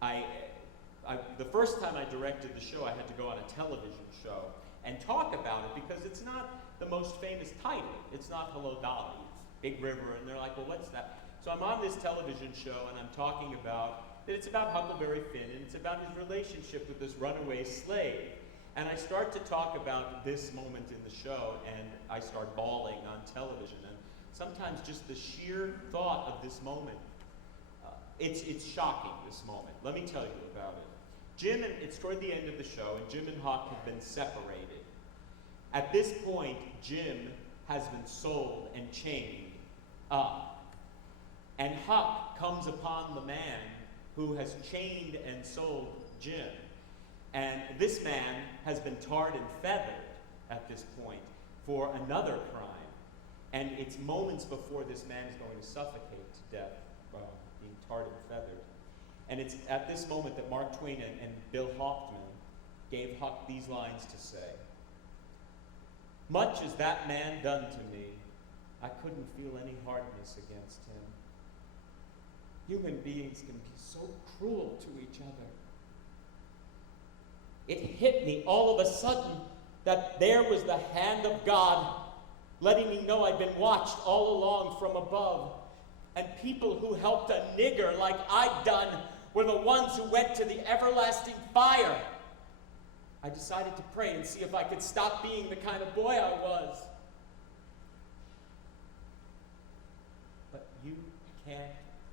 that the first time I directed the show, I had to go on a television show and talk about it because it's not the most famous title. It's not Hello Dolly, it's Big River, and they're like, well, what's that? So I'm on this television show and I'm talking about that it's about Huckleberry Finn and it's about his relationship with this runaway slave. And I start to talk about this moment in the show and I start bawling on television. And sometimes just the sheer thought of this moment, it's shocking, this moment. Let me tell you about it. It's toward the end of the show, and Jim and Huck have been separated. At this point, Jim has been sold and chained up. And Huck comes upon the man who has chained and sold Jim. And this man has been tarred and feathered at this point for another crime. And it's moments before this man is going to suffocate to death, being tarred and feathered. And it's at this moment that Mark Twain and Bill Hoffman gave Huck these lines to say. Much as that man done to me, I couldn't feel any hardness against him. Human beings can be so cruel to each other. It hit me all of a sudden that there was the hand of God letting me know I'd been watched all along from above. And people who helped a nigger like I'd done were the ones who went to the everlasting fire. I decided to pray and see if I could stop being the kind of boy I was. But you can't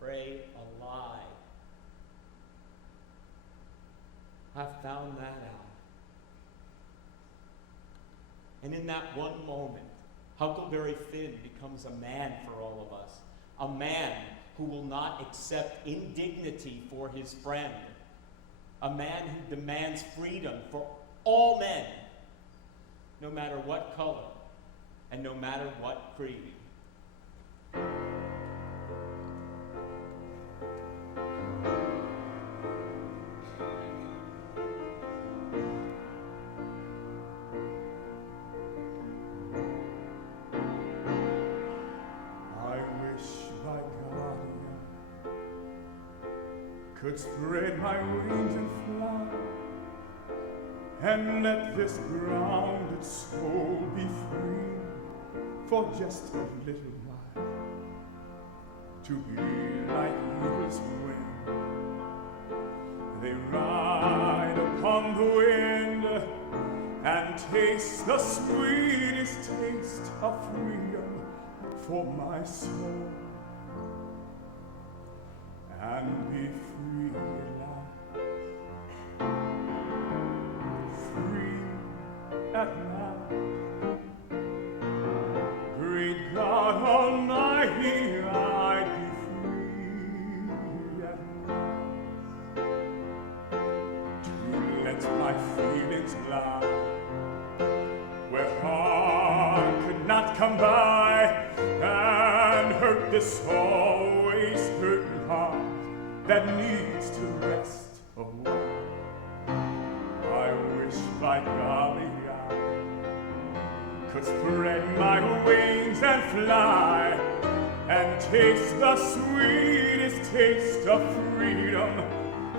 pray a lie. I found that out. And in that one moment, Huckleberry Finn becomes a man for all of us. A man who will not accept indignity for his friend. A man who demands freedom for all men, no matter what color and no matter what creed. Could spread my wings and fly, and let this grounded soul be free for just a little while, to be like eagle's wing. They ride upon the wind and taste the sweetest taste of freedom for my soul. And be free at last, free at last. Great God Almighty, I'd be free at last, to let my feelings lie where harm could not come by and hurt this always hurting heart that needs to rest a while. I wish by golly I could spread my wings and fly and taste the sweetest taste of freedom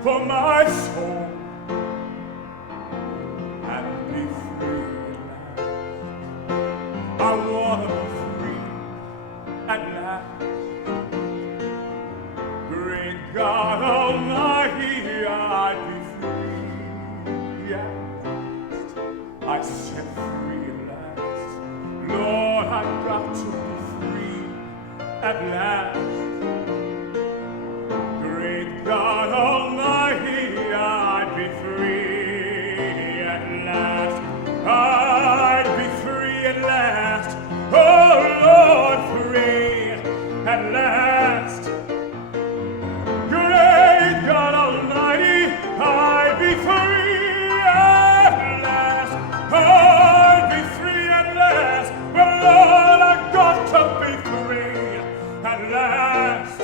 for my soul and be free at last. I wanna be free at last. Great God Almighty, I'd be free at last. I said free at last. Lord, I've got to be free at last. Great God Almighty, I'd be free at last. I'd be free at last. Oh Lord, free at last. Great God Almighty, I'd be free at last. I'd be free at last. But Lord, I've got to be free at last.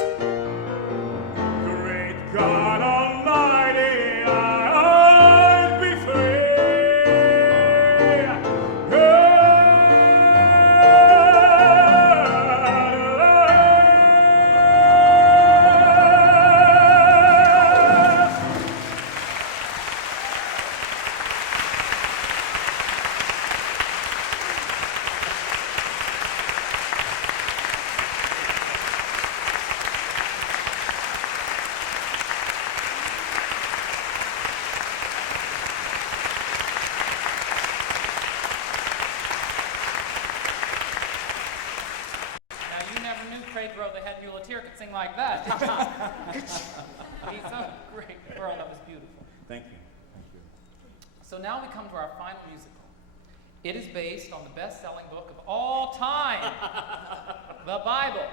Great God Almighty, I'd be free. Now, you never knew Craig Rowe, the head muleteer, could sing like that. He's a great girl. That was beautiful. Thank you. So now we come to our final musical. It is based on the best-selling book of all time, the Bible.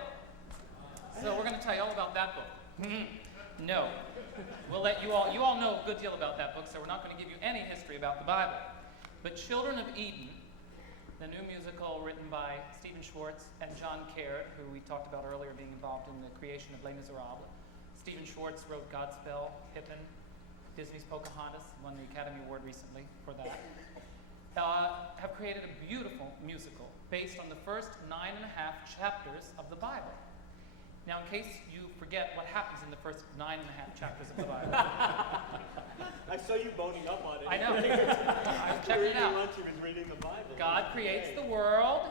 So we're going to tell you all about that book. No. We'll let you all know a good deal about that book, so we're not going to give you any history about the Bible. But Children of Eden, the new musical written by Stephen Schwartz and John Caird, who we talked about earlier being involved in the creation of Les Miserables. Stephen Schwartz wrote Godspell, Pippin, Disney's Pocahontas, won the Academy Award recently for that. Have created a beautiful musical based on the first 9.5 chapters of the Bible. Now, in case you forget what happens in the first 9.5 chapters of the Bible. I saw you boning up on it. I know. I was checking it out. Once you was reading the Bible. God creates the world.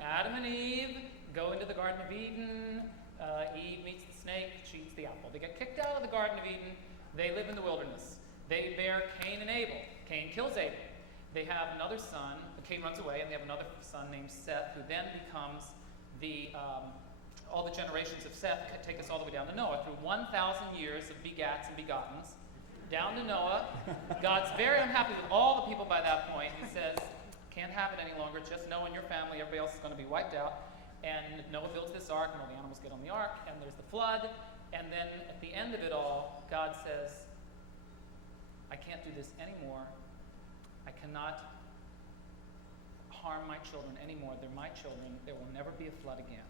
Adam and Eve go into the Garden of Eden. Eve meets the snake. She eats the apple. They get kicked out of the Garden of Eden. They live in the wilderness. They bear Cain and Abel. Cain kills Abel. They have another son. Cain runs away, and they have another son named Seth, who then becomes the all the generations of Seth take us all the way down to Noah, through 1,000 years of begats and begottens, down to Noah. God's very unhappy with all the people by that point. He says, can't have it any longer, just Noah and your family, everybody else is going to be wiped out. And Noah builds this ark, and all the animals get on the ark, and there's the flood. And then at the end of it all, God says, I can't do this anymore. I cannot harm my children anymore. They're my children. There will never be a flood again.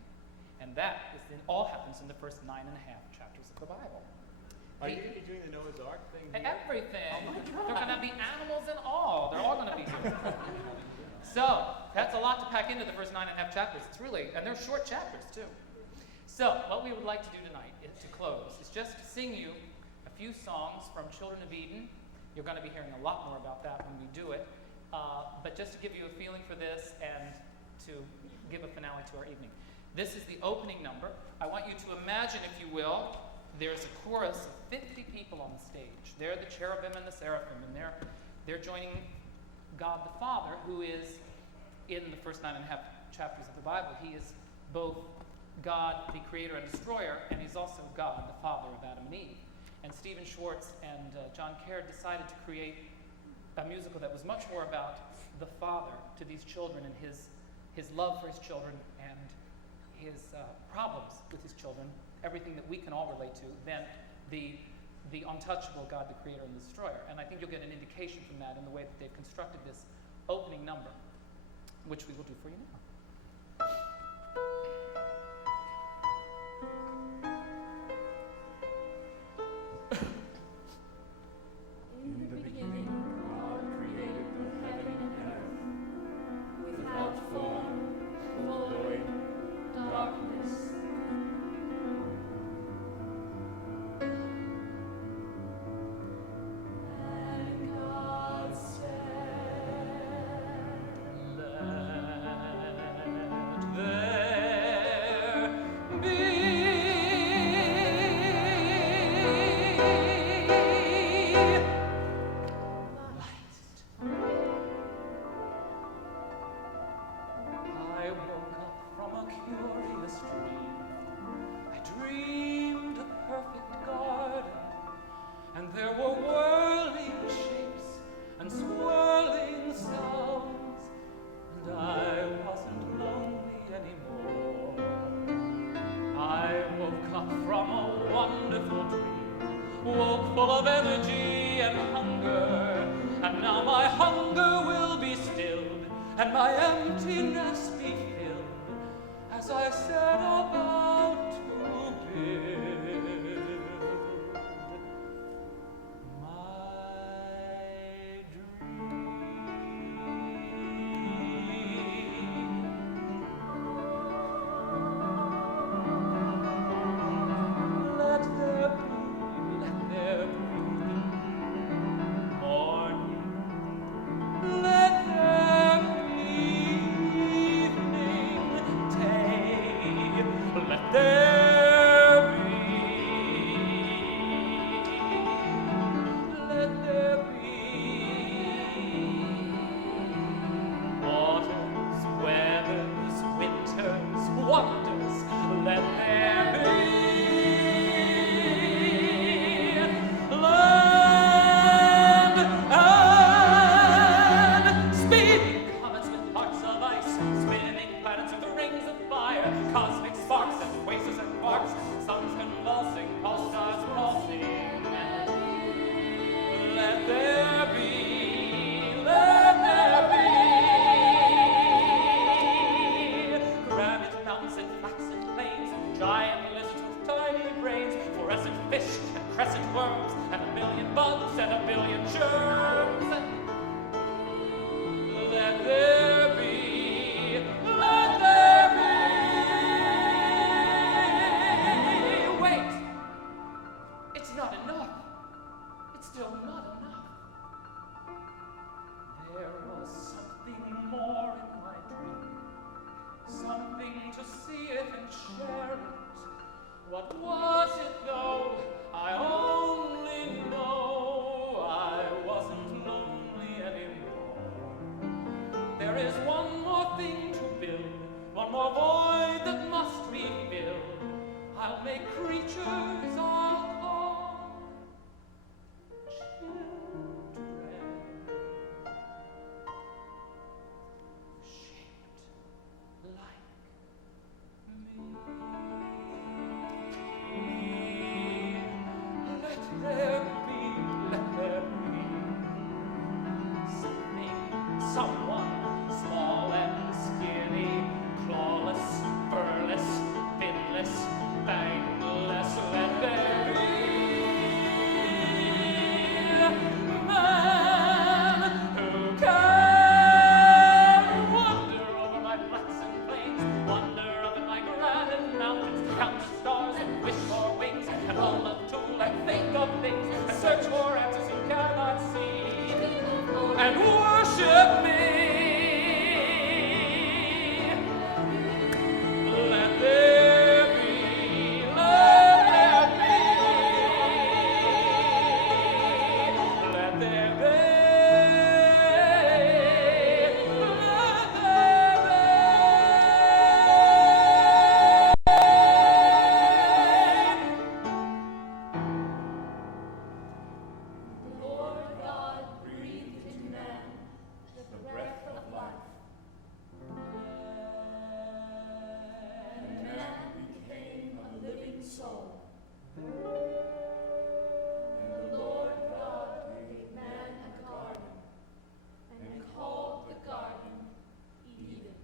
And that is all happens in the first 9.5 chapters of the Bible. Are you going to be doing the Noah's Ark thing here? Everything. They're going to be animals and all. They're all going to be doing it. So, that's a lot to pack into the first 9.5 chapters. It's really, and they're short chapters too. So, what we would like to do tonight is to close is just to sing you a few songs from Children of Eden. You're going to be hearing a lot more about that when we do it. But just to give you a feeling for this and to give a finale to our evening. This is the opening number. I want you to imagine, if you will, there's a chorus of 50 people on the stage. They're the cherubim and the seraphim, and they're joining God the Father, who is, in the first 9.5 chapters of the Bible, he is both God, the creator and destroyer, and he's also God, the Father of Adam and Eve. And Stephen Schwartz and John Caird decided to create a musical that was much more about the Father to these children and his love for his children and his problems with his children, everything that we can all relate to, than the untouchable God, the creator and the destroyer. And I think you'll get an indication from that in the way that they've constructed this opening number, which we will do for you now. not enough. There was something more in my dream, something to see it and share it. What was it though? I only know I wasn't lonely anymore. There is one more thing to build, one more void that must be filled. I'll make creatures I'll call children, shaped like me. Let there be something, someone small and skinny, clawless, furless, finless, bangless. Let there be man who can wander over my flats and plains, wander up in my granite mountains, count stars and wish for wings, and pull a tool and think of things, and search for answers you cannot see, and worship me. Let there be, let there be, let there be, let there be. Lord God breathed in man the breath of life, and man became a living soul. And the Lord God gave man a garden, and called the garden Eden.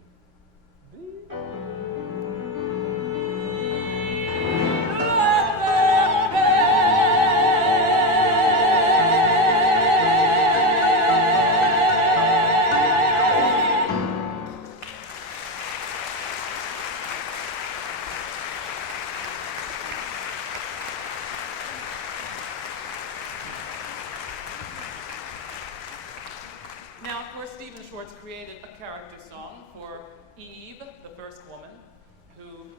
Now, of course, Stephen Schwartz created a character song for Eve, the first woman, who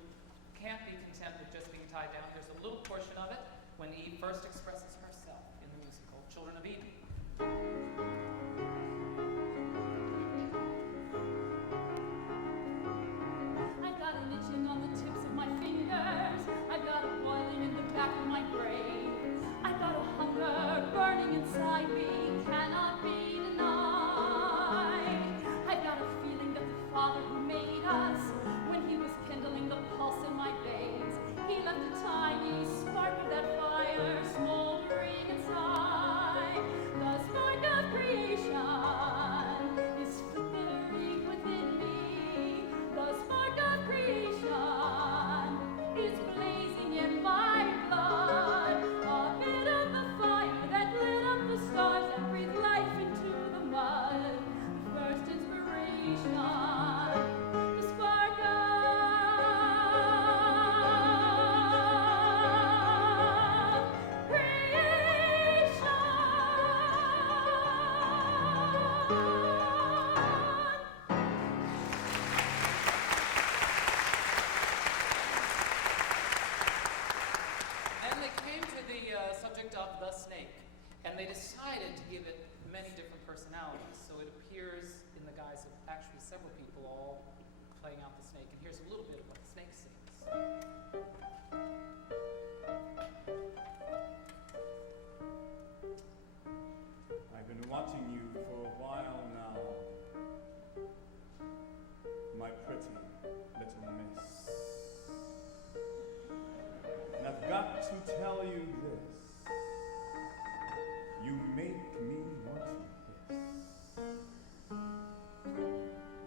can't be content with just being tied down. Here's a little portion of it when Eve first expresses herself in the musical Children of Eden. I've got an itching on the tips of my fingers. I've got a boiling in the back of my brain. I've got a hunger burning inside me, cannot be denied. I've got a feeling that the Father who made us, when he was kindling the pulse in my veins, he left a tiny spark of that fire smoldering inside. The spark of creation is flickering within me. The spark of creation is blazing in my blood. A bit of the fire that lit up the stars and breathed life into the mud. The first inspiration, the spark of creation. Then they came to the subject of the snake, and they decided to give it many different personalities. So it appears in the guise of actually several people all playing out the snake. And here's a little bit of what the snake sings. I've been watching you for a while now, my pretty little miss. And I've got to tell you this, you make me want to hiss.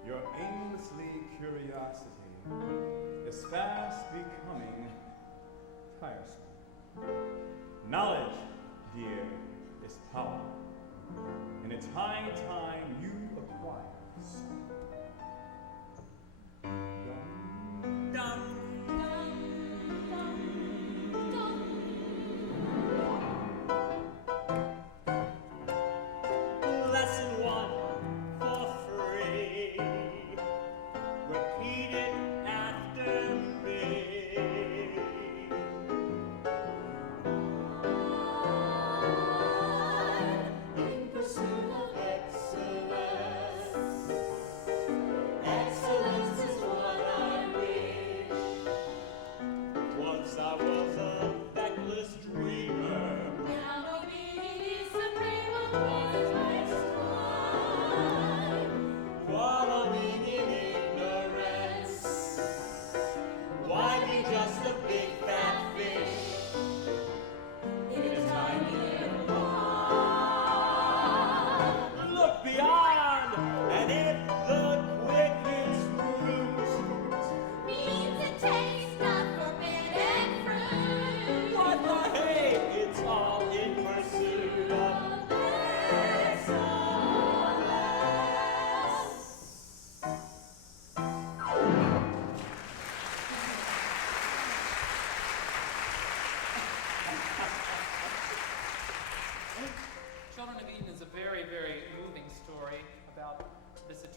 Your aimlessly curiosity is fast becoming tiresome. Knowledge, dear, is power, and it's high time you acquire some. Dum, dum, dum, dum.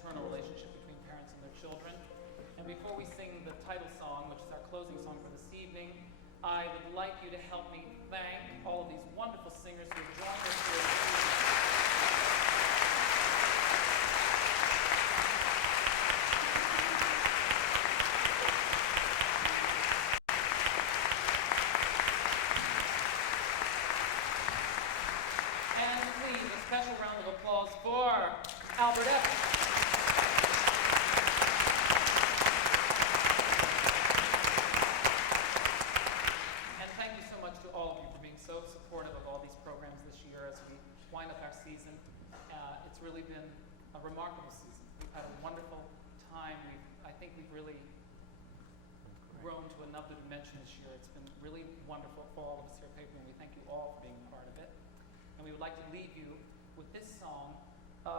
fraternal relationship between parents and their children. And before we sing the title song, which is our closing song for this evening, I would like you to help me thank all of these wonderful singers who have joined us here this evening. And please, a special round of applause for Albert Evans. And thank you so much to all of you for being so supportive of all these programs this year as we wind up our season. It's really been a remarkable season. We've had a wonderful time. I think we've really grown to another dimension this year. It's been really wonderful for all of us here at Paper, and we thank you all for being a part of it. And we would like to leave you with this song.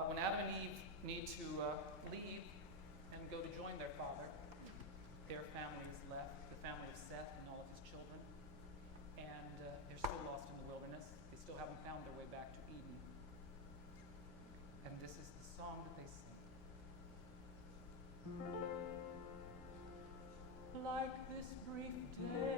When Adam and Eve need to leave and go to join their father, their family is left, the family of Seth and all of his children, and they're still lost in the wilderness. They still haven't found their way back to Eden. And this is the song that they sing. Like this brief day